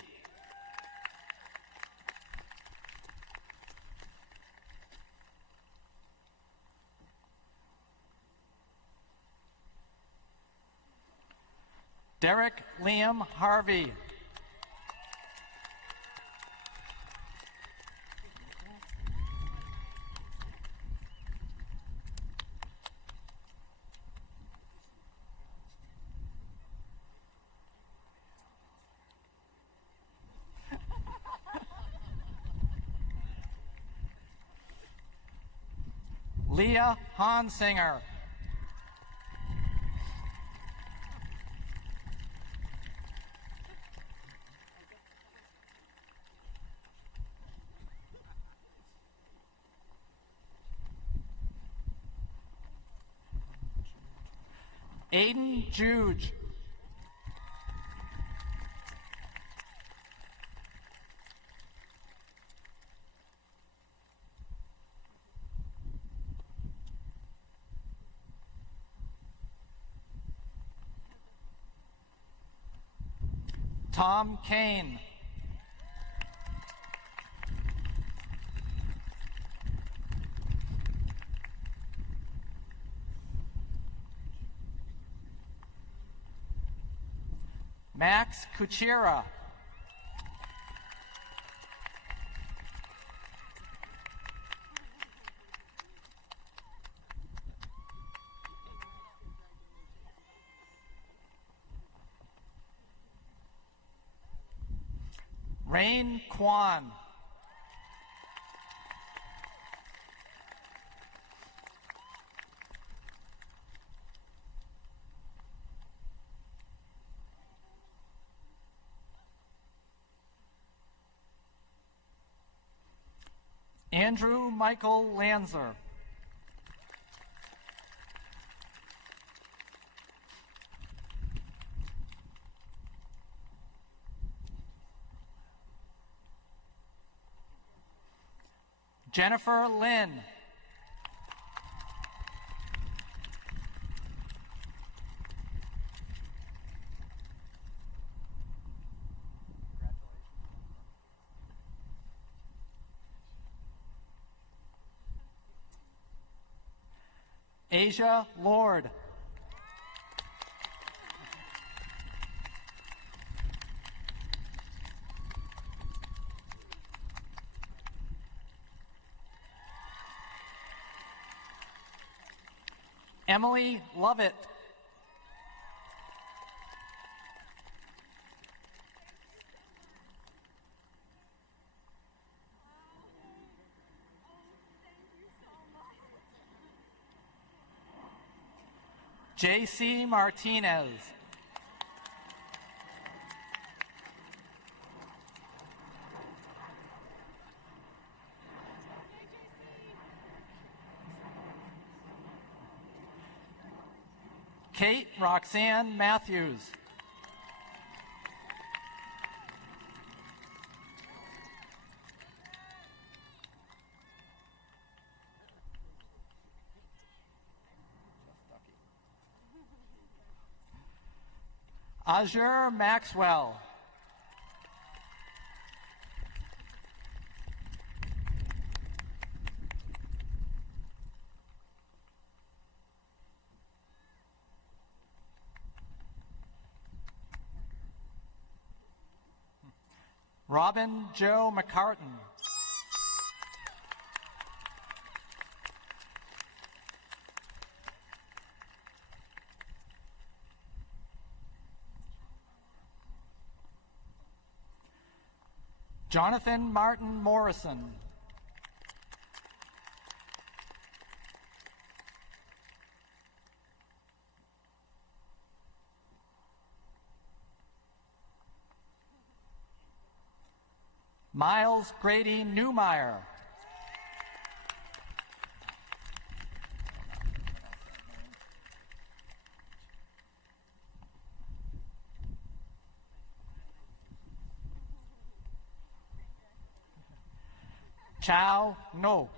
Derek Liam Harvey. Leah Hansinger. Aiden Juge. Tom Kane. Max Kuchera. Rain Kwan. Andrew Michael Lanzer. Jennifer Lynn. Asia Lord. Emily Lovett. J.C. Martinez. Kate Roxanne Matthews. Azure Maxwell. Robin Joe McCartan. Jonathan Martin Morrison. Miles Grady Newmeyer. Chao No.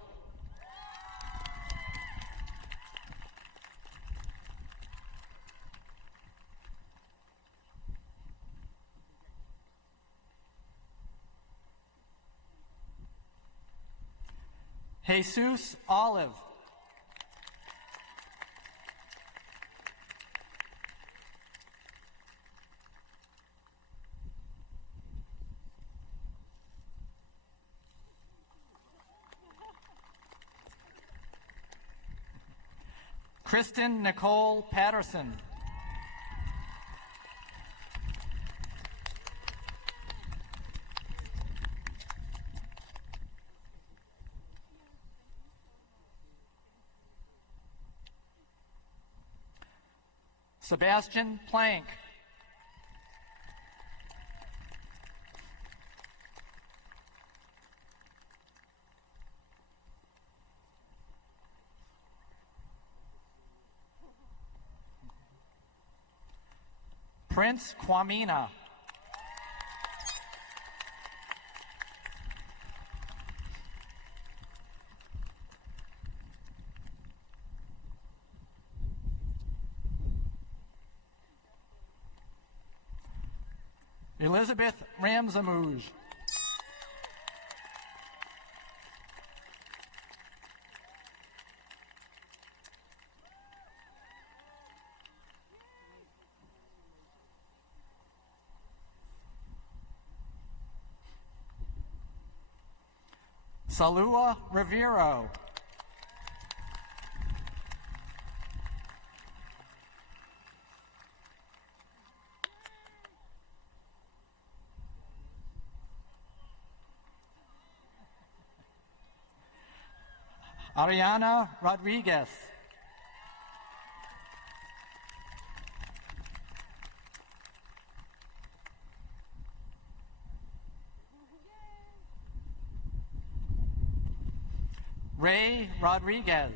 Jesus Olive. Kristen Nicole Patterson. Sebastian Plank. Prince Kwamina. Elizabeth Ramzamouj. Salua Rivero. Ariana Rodriguez. Ray Rodriguez.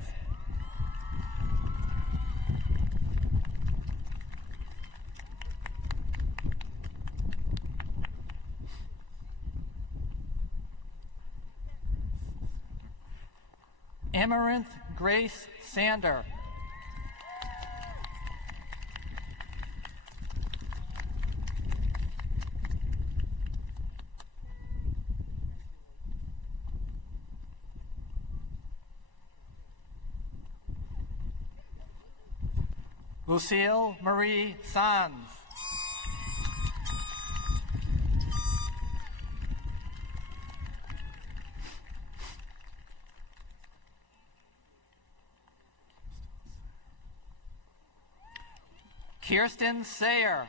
Amaranth Grace Sander. Lucille Marie Sanz. Kirsten Sayer.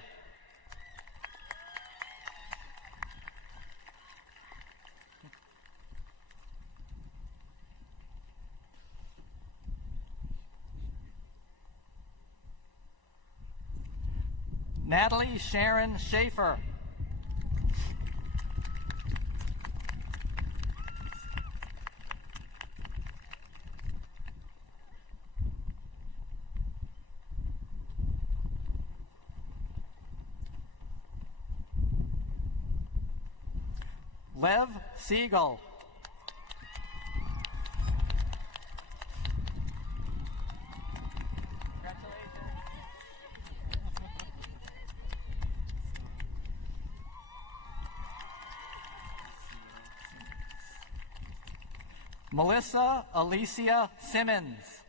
Natalie Sharon Schaefer. Lev Siegel. Melissa Alicia Simmons.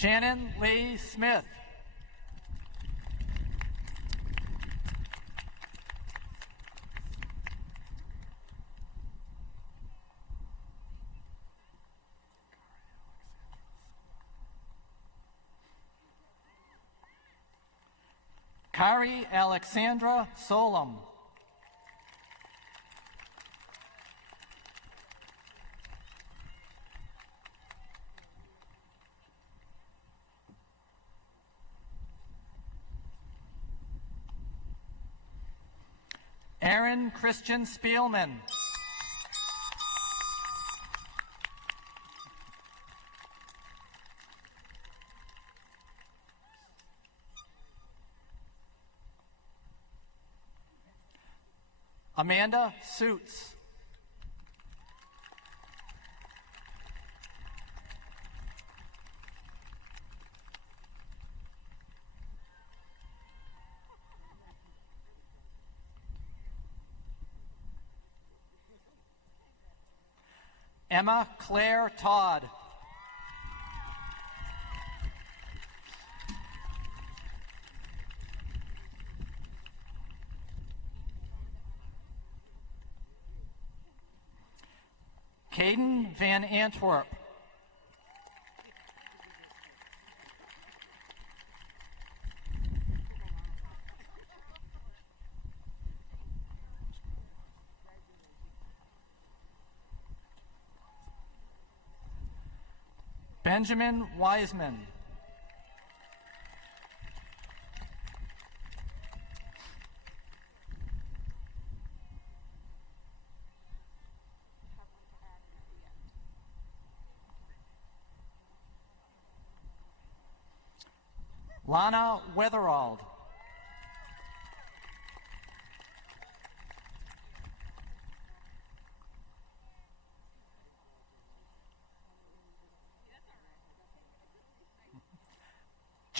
Shannon Lee Smith. Kari Alexandra Solom. Aaron Christian Spielman. Amanda Suits. Emma Claire Todd. Caden Van Antwerp. Benjamin Wiseman. Lana Weatherald.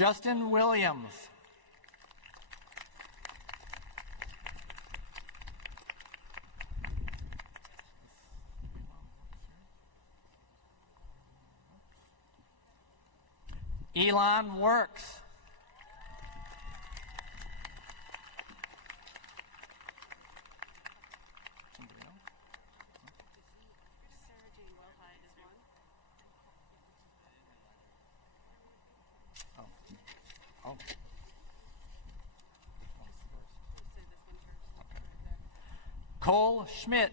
Justin Williams. Elon Works. Cole Schmidt.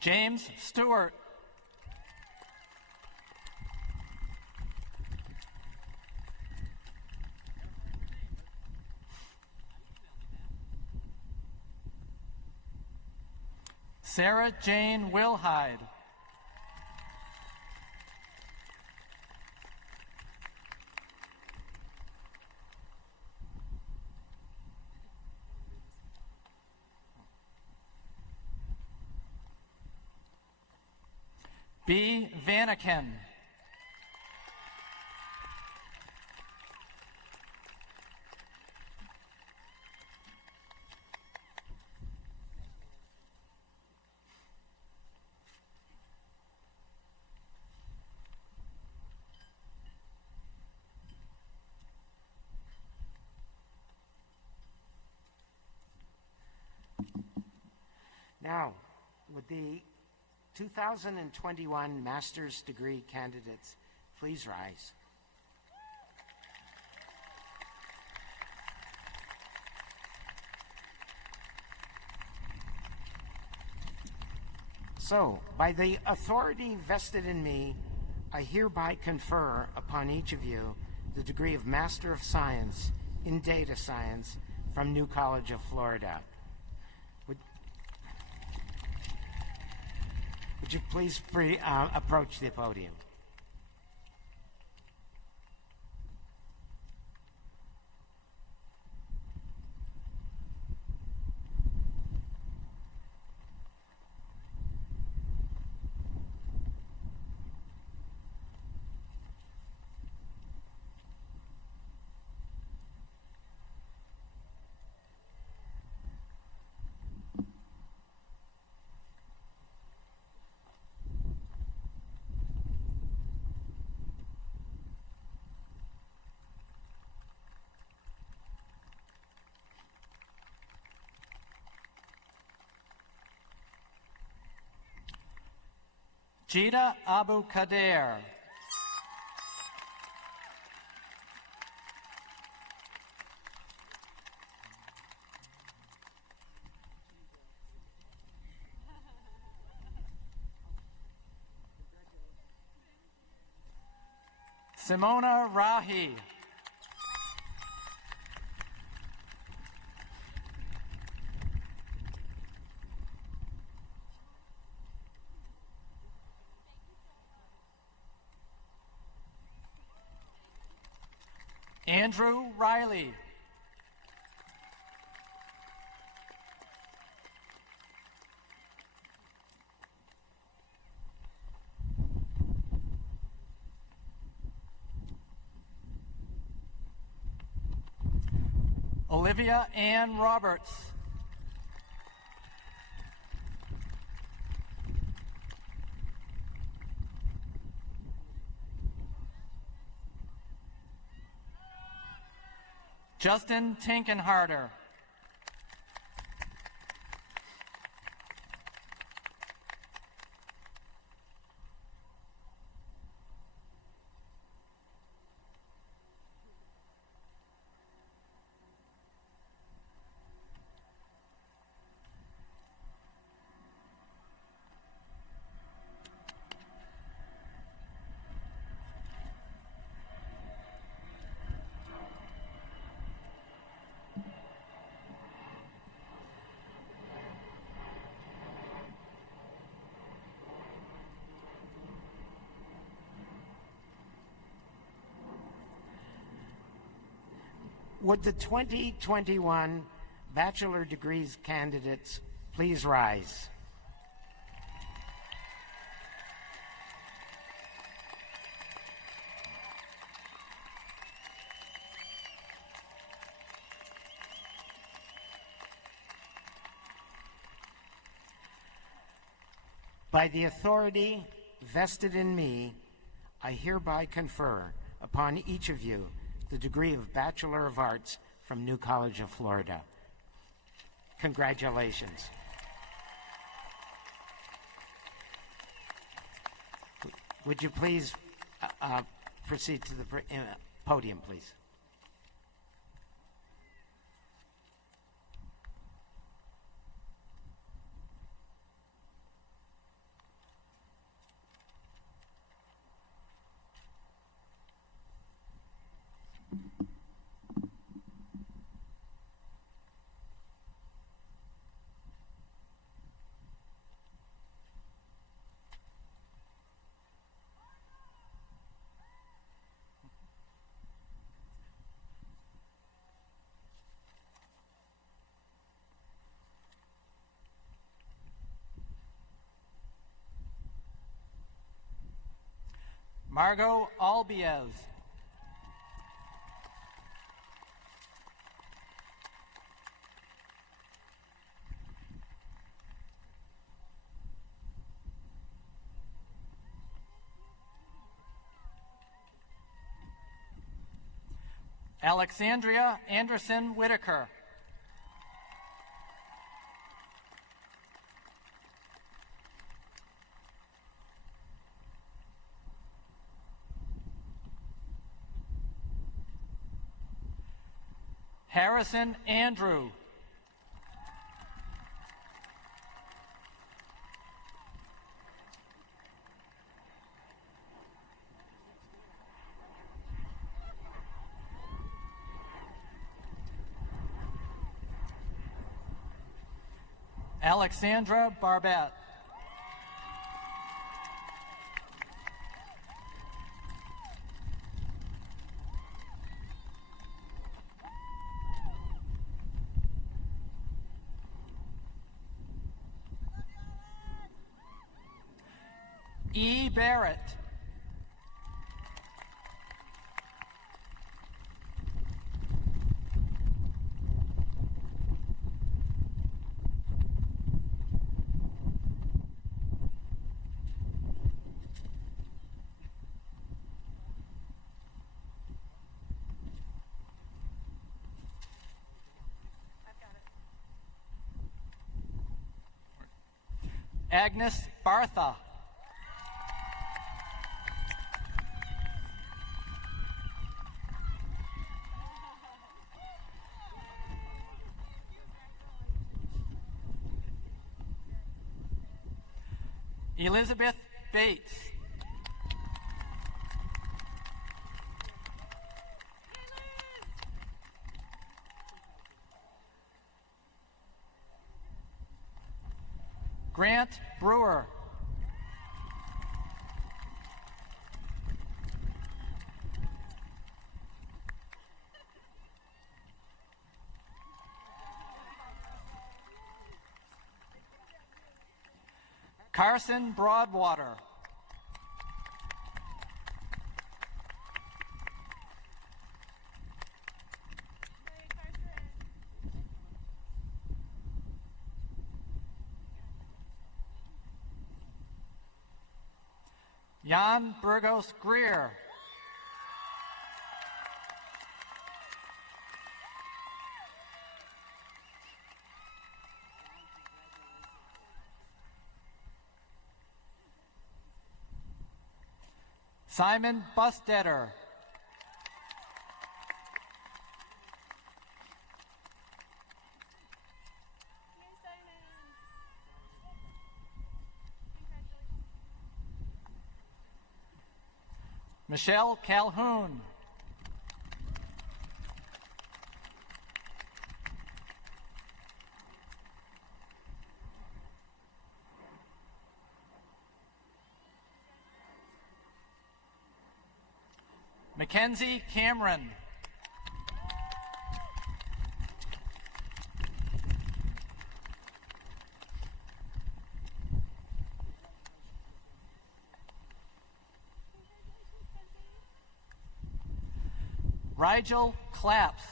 James Stewart. Sarah Jane Wilhide. B. Vanaken. Now, would the 2021 master's degree candidates please rise? So, by the authority vested in me, I hereby confer upon each of you the degree of Master of Science in Data Science from New College of Florida. Would you please approach the podium? Jida Abu Kader. Simona Rahi. Andrew Riley. Olivia Ann Roberts. Justin Tinkenharder. Would the 2021 Bachelor Degrees candidates please rise? By the authority vested in me, I hereby confer upon each of you the degree of Bachelor of Arts from New College of Florida. Congratulations. Would you please proceed to the podium, please? Margot Albiez. Alexandria Anderson Whitaker. Harrison Andrew. Alexandra Barbette. E. Barrett. Agnes Bartha. Elizabeth Bates. Grant Brewer. Carson Broadwater. Jan Burgos Greer. Simon Bustetter. Michelle Calhoun. Mackenzie Cameron. Rigel Claps.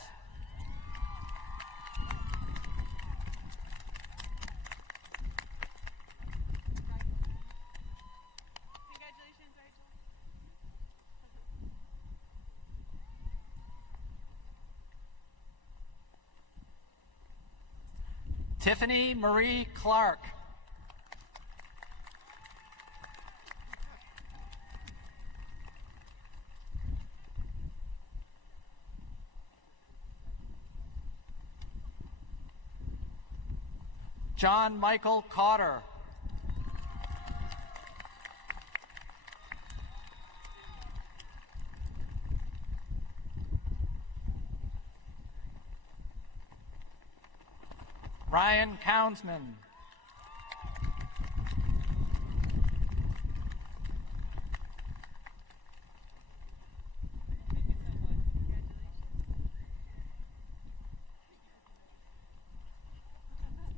Tiffany Marie Clark. John Michael Cotter. Ryan Kounsman.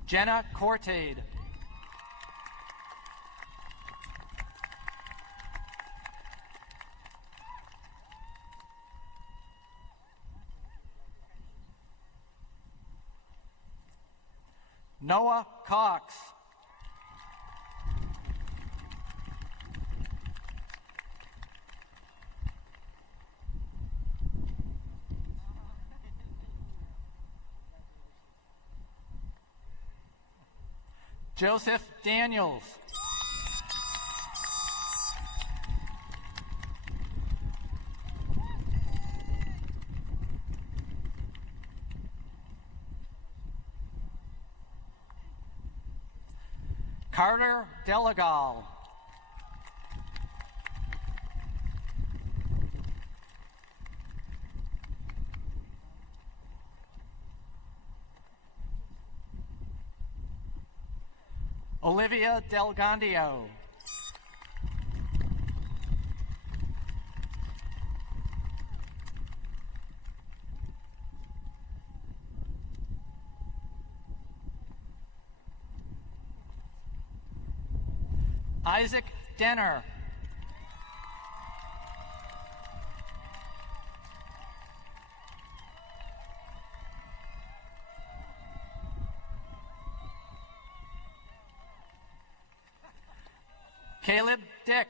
Jenna Cortade. Noah Cox. Joseph Daniels. Carter Delagal. Olivia Delgandio. Isaac Denner. Caleb Dick.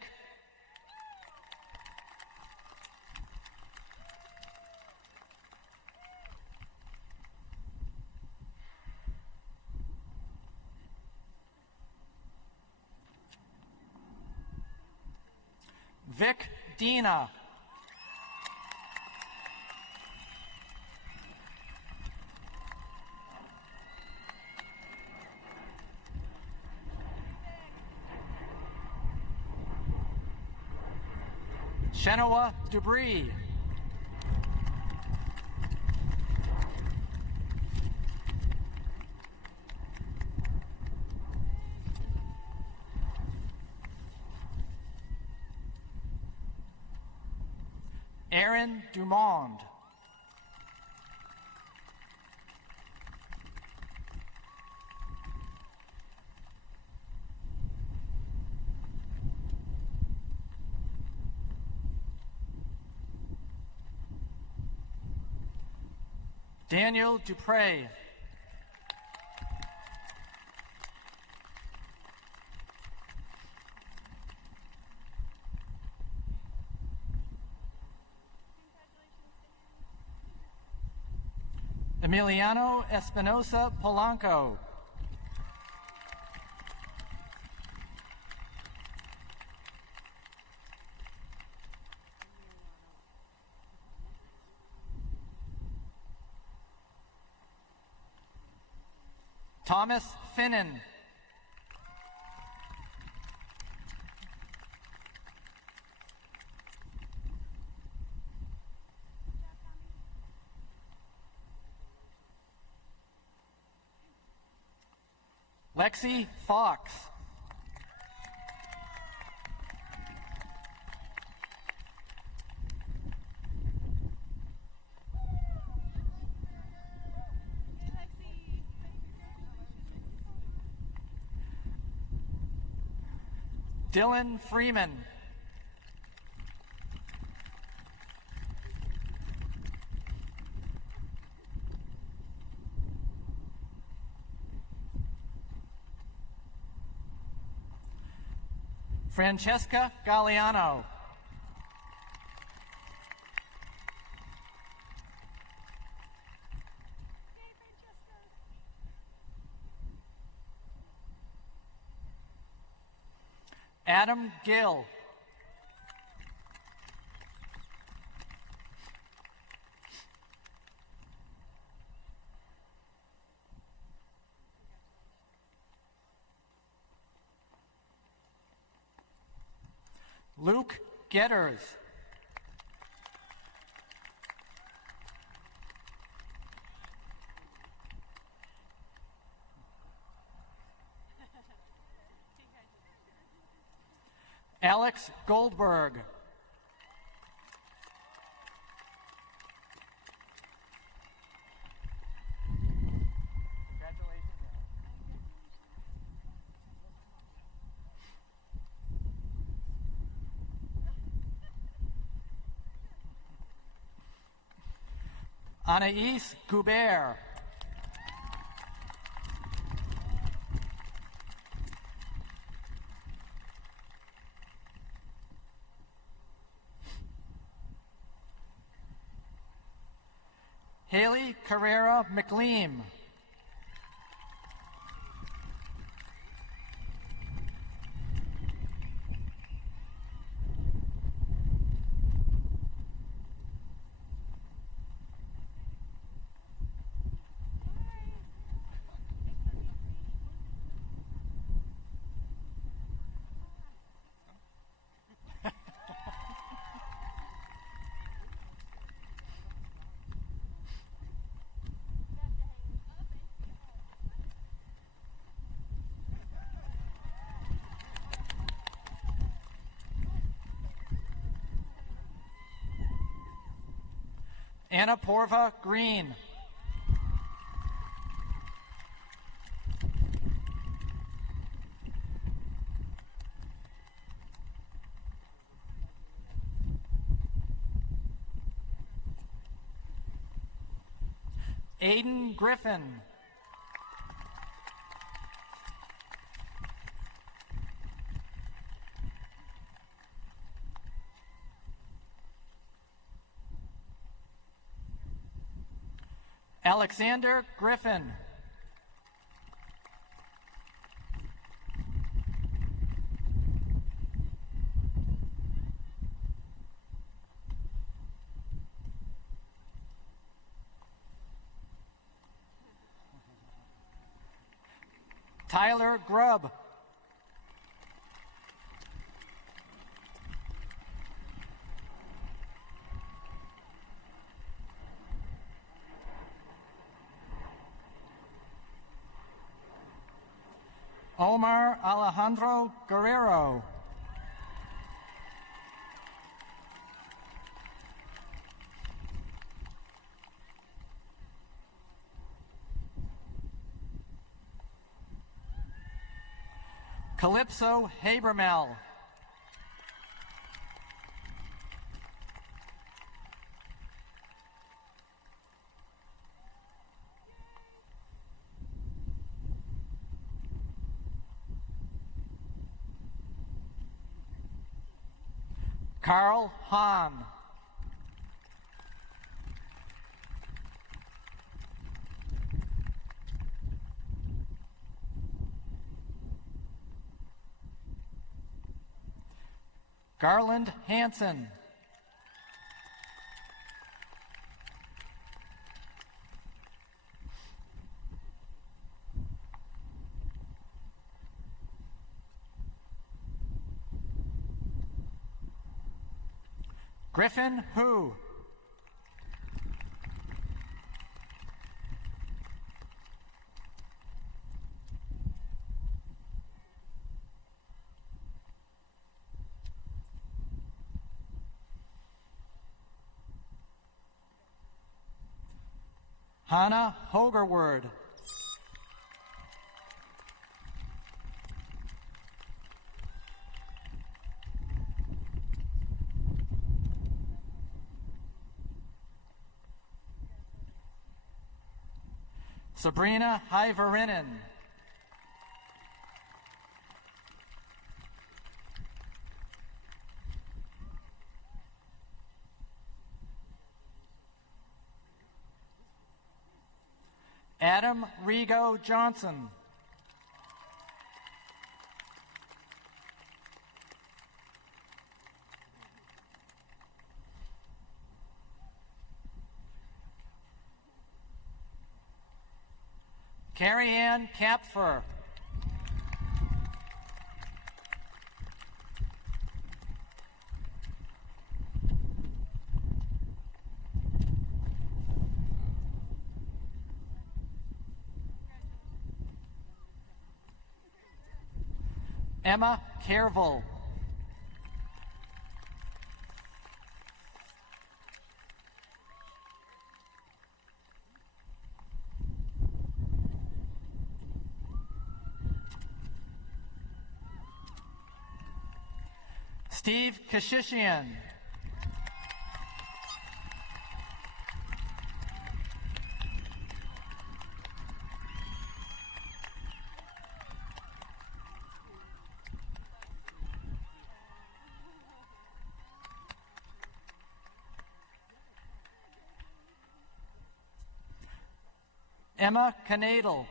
Vic Dina. Shenoa Debris. Aaron Dumond. Daniel Dupre. Emiliano Espinosa Polanco. Thomas Finnan. Lexi Fox. Dylan Freeman. Francesca Galliano. Adam Gill. Luke Getters. Alex Goldberg. Anaïs Goubert. Haley Carrera McLean. Anna Porva Green. Aiden Griffin. Alexander Griffin. Tyler Grubb. Omar Alejandro Guerrero. Calypso Habermel. Carl Hahn. Garland Hansen. Griffin Hu. Hannah Hogerword. Sabrina Hyverinen. Adam Rigo Johnson. Carrie Ann Kapfer. Emma Careville. Steve Kashishian. Emma Canadal.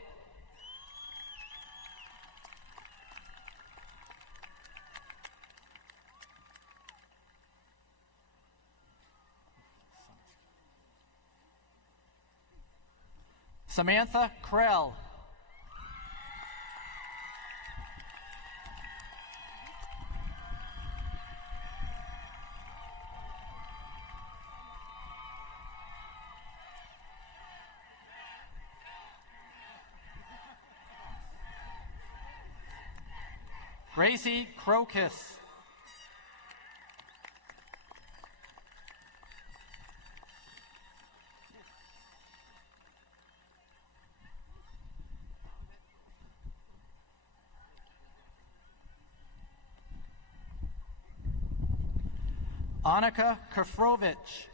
Samantha Krell. Gracie Crocus. Annika Kafrovich.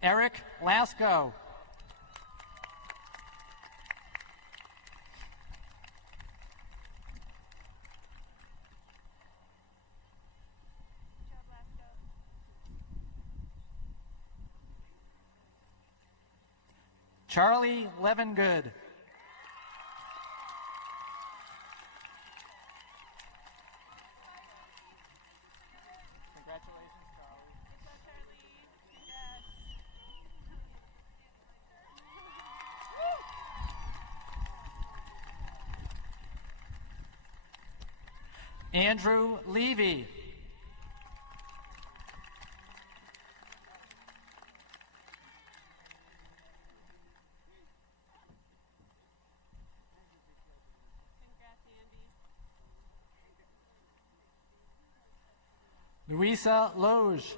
Eric Lasko. Charlie Levengood. Congratulations, Charlie. Andrew Levy. Louisa Loge.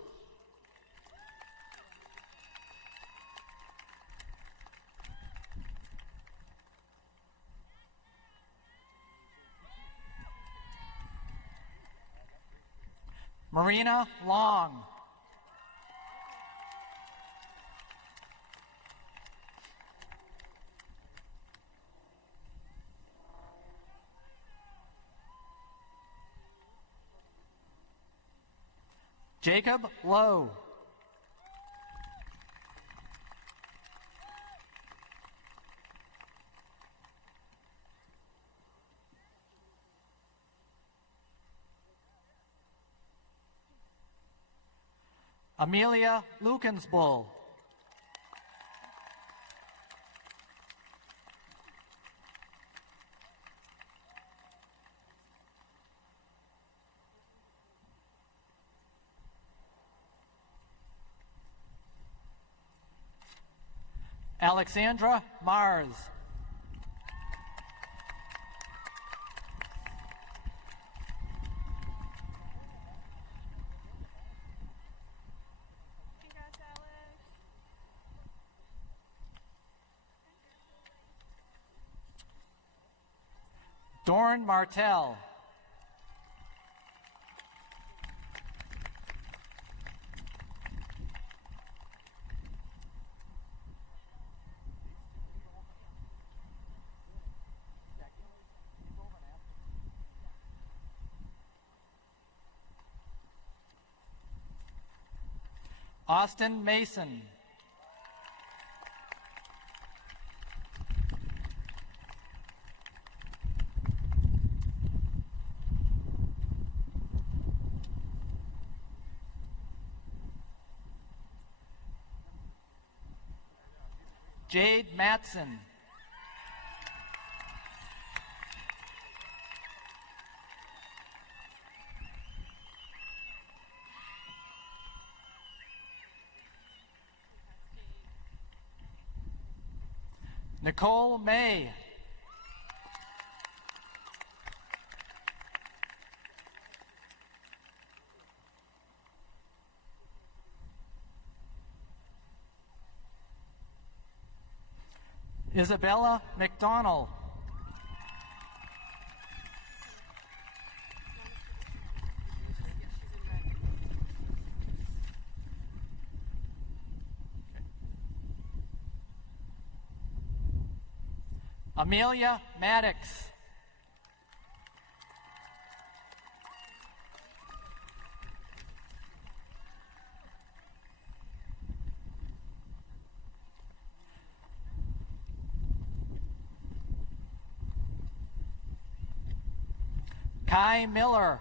Marina Long. Jacob Lowe. Amelia Lucansbull. Alexandra Mars. Congrats, Alex. Dorn Martell. Austin Mason. Jade Matson. Nicole May. Isabella McDonald. Amelia Maddox. Kai Miller.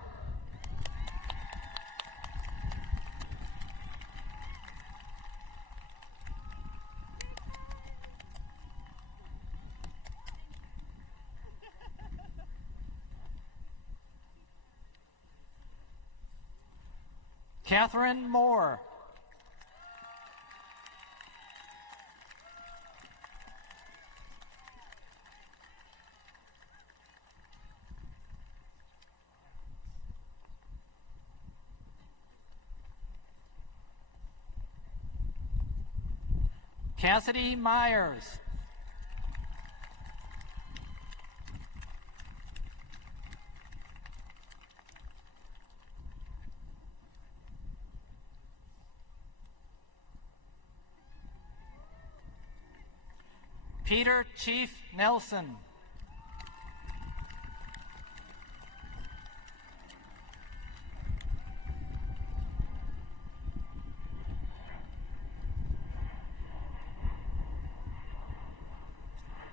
Catherine Moore. Cassidy Myers. Peter Chief Nelson.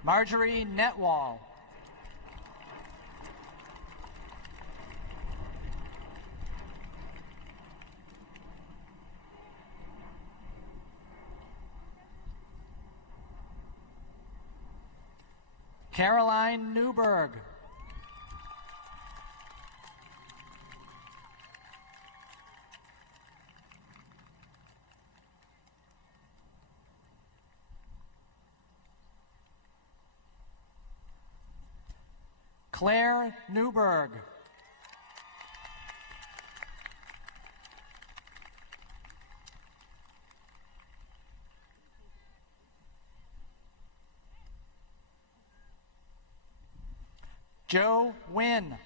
Marjorie Netwall. Caroline Newberg. Claire Newberg. Joe Wynn.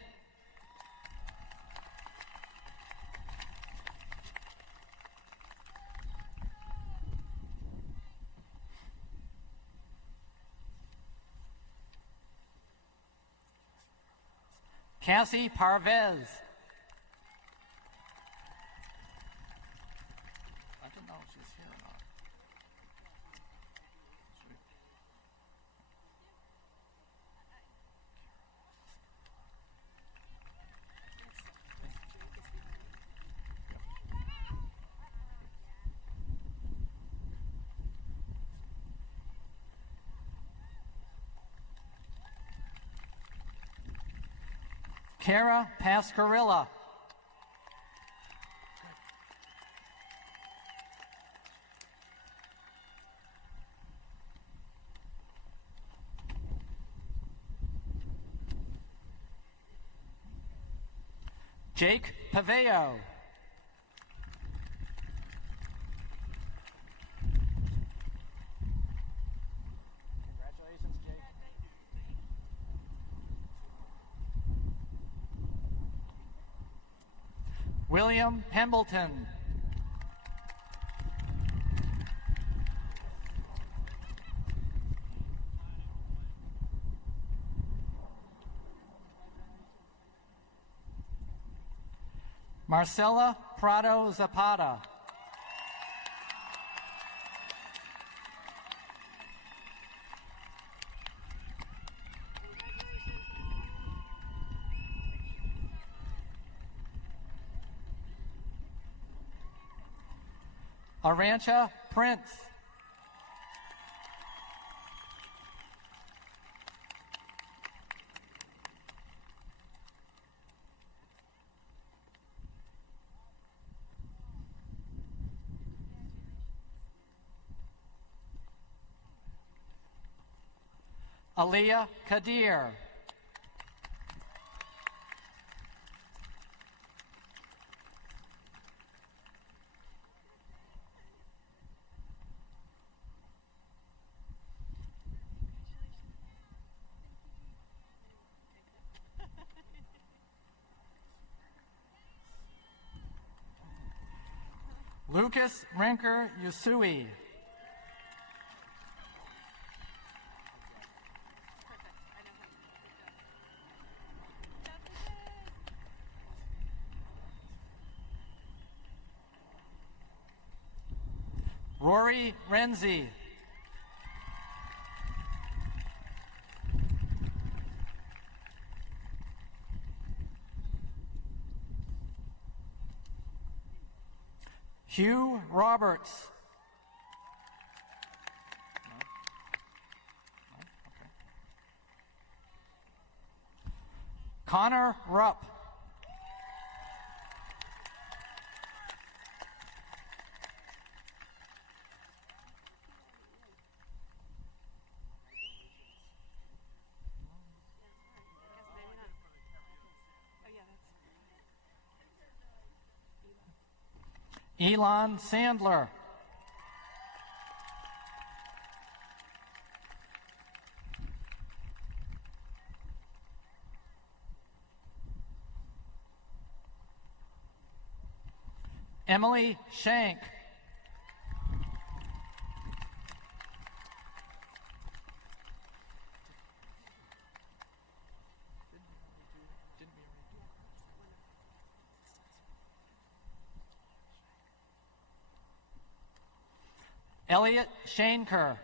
Cassie Parvez. I don't know if she's here or not. Kara Pascarilla. Jake Paveo. Congratulations, Jake. William Pembleton. Marcela Prado Zapata. Arancha Prince. Aliyah Kadir. Lucas Renker Yusui. Rory Renzi. Hugh Roberts. Connor Rupp. Elon Sandler. Emily Shank. Elliot Shaneker.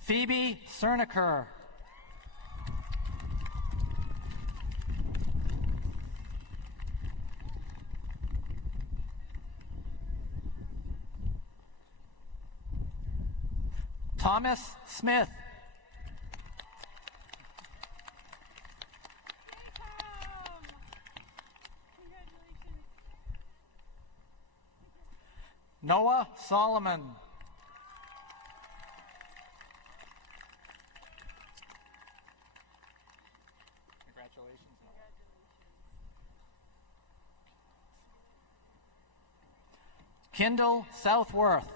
Phoebe Cerniker. Thomas Smith. Noah Solomon. Congratulations, Noah. Kendall Southworth. Is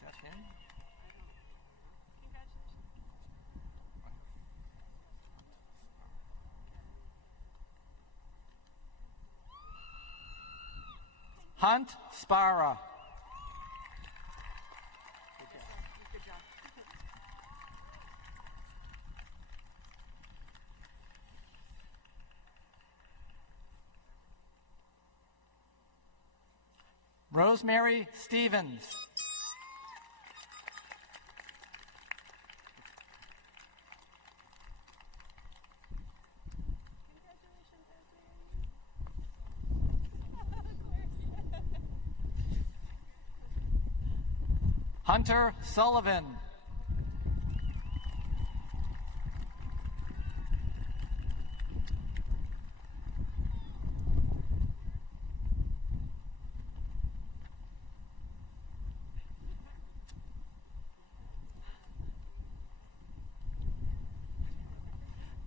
that him? Hunt Spara. Rosemary Stevens. Hunter Sullivan.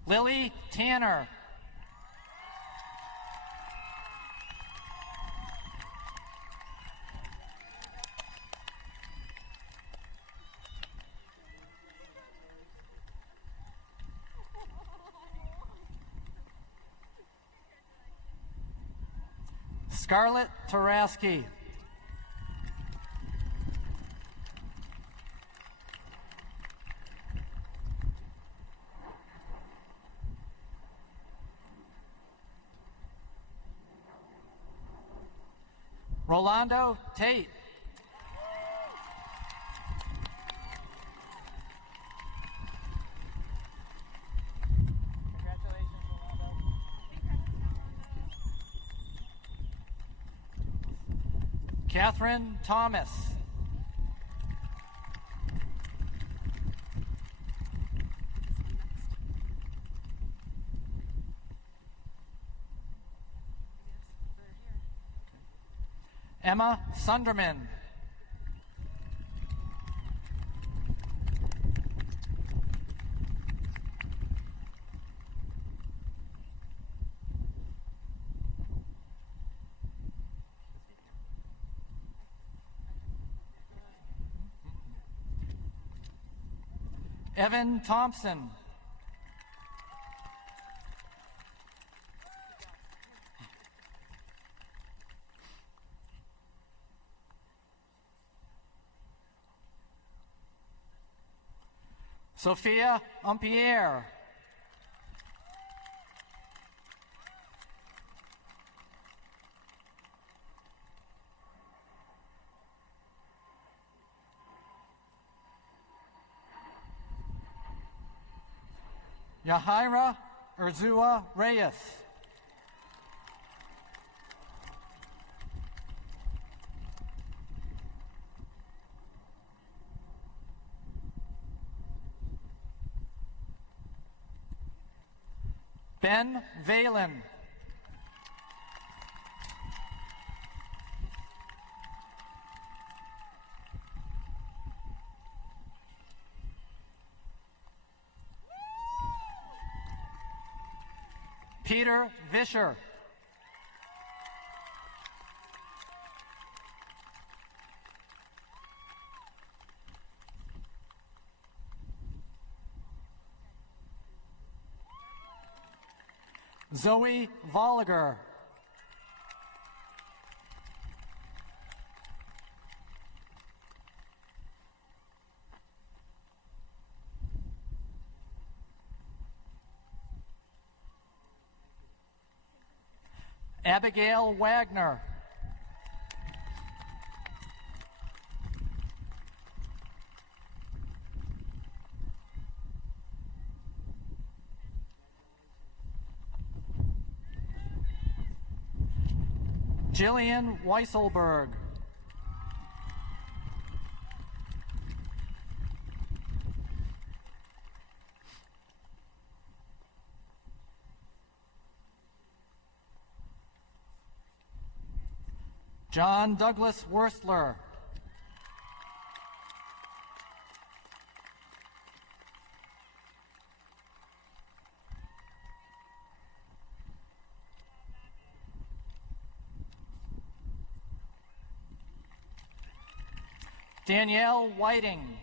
Lily Tanner. Scarlett Taraski. Rolando Tate. Catherine Thomas. Emma Sunderman. Evan Thompson. Sophia Umpierre. Yahaira Urzua Reyes. Ben Valen. Peter Vischer. Zoe Volliger. Abigail Wagner. Jillian Weisselberg. John Douglas Worstler. Danielle Whiting.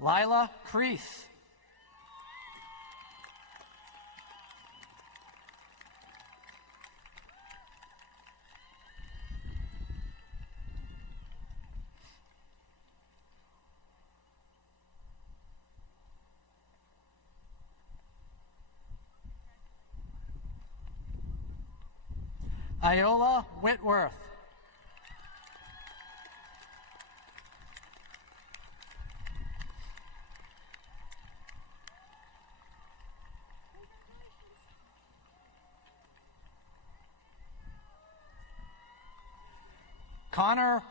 Lila Crease. Iola Whitworth. Connor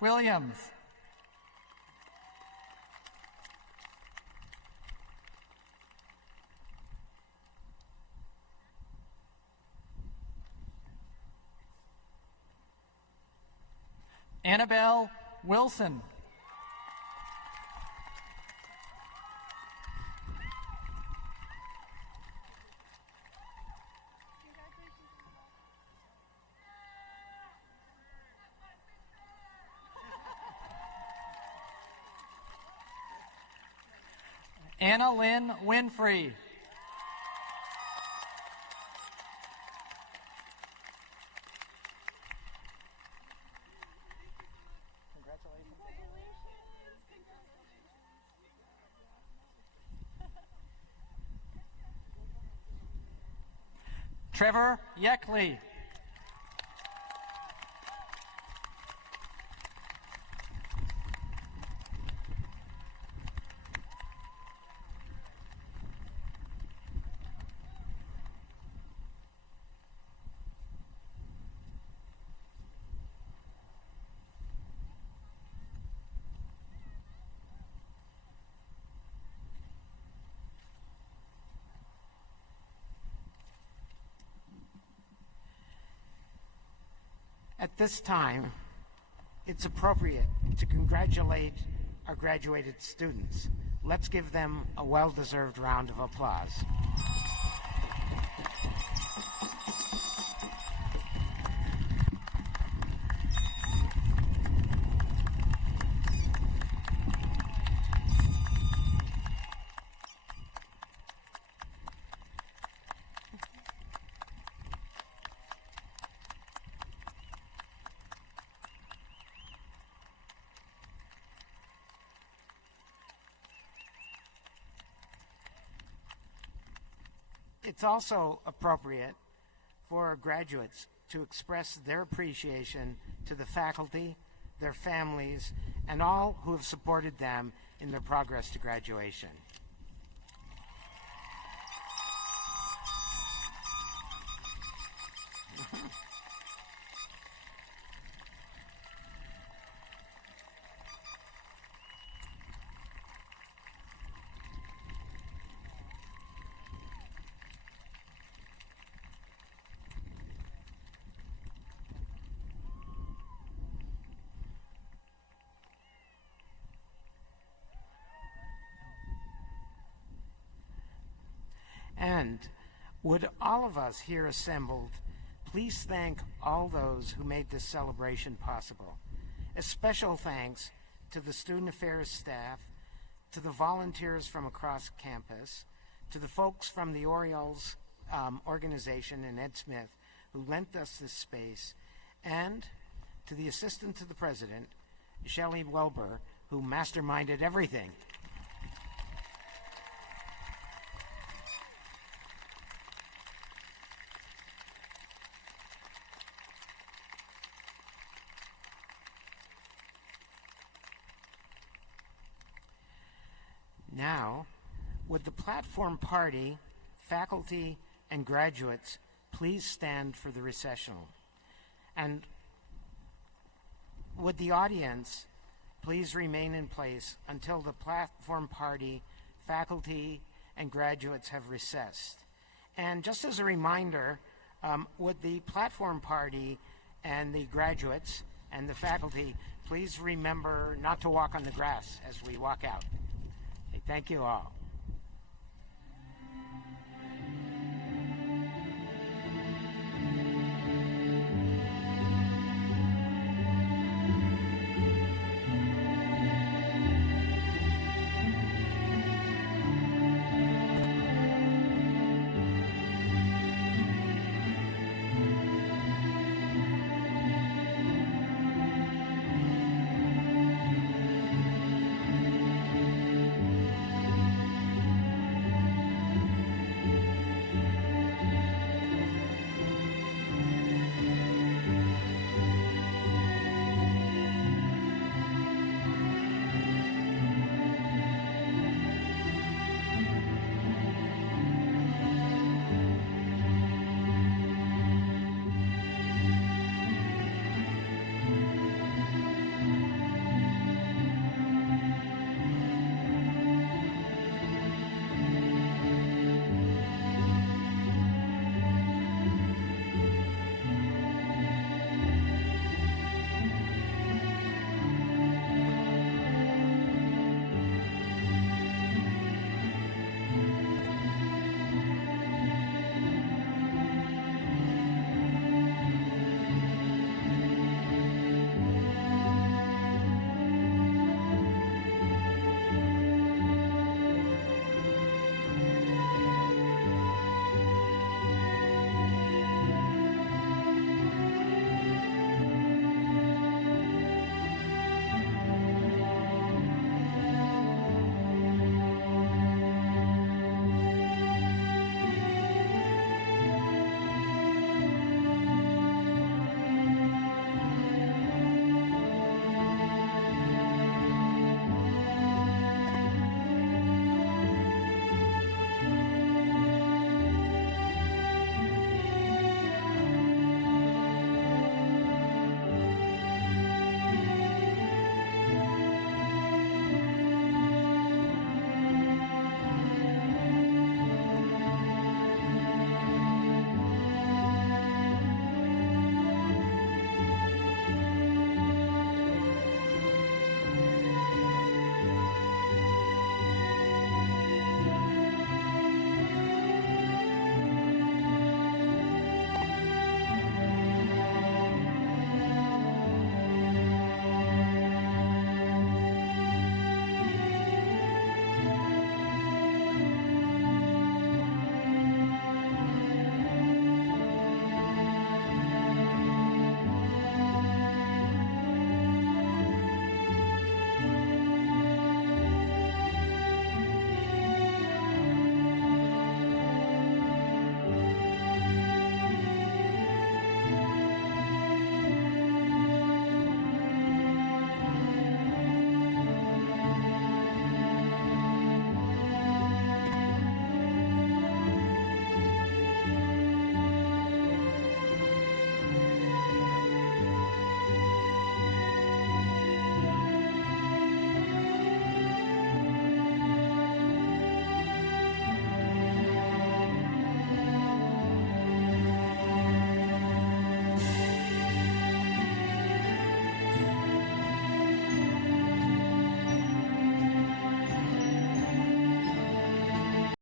Williams. Annabelle Wilson. Anna Lynn Winfrey. Trevor Yeckley. At this time, it's appropriate to congratulate our graduated students. Let's give them a well-deserved round of applause. It's also appropriate for our graduates to express their appreciation to the faculty, their families, and all who have supported them in their progress to graduation. And would all of us here assembled please thank all those who made this celebration possible. A special thanks to the Student Affairs staff, to the volunteers from across campus, to the folks from the Orioles organization and Ed Smith who lent us this space, and to the Assistant to the President, Shelley Welber, who masterminded everything. Now, would the platform party, faculty, and graduates please stand for the recessional? And would the audience please remain in place until the platform party, faculty, and graduates have recessed? And just as a reminder, would the platform party and the graduates and the faculty please remember not to walk on the grass as we walk out. Okay, thank you all.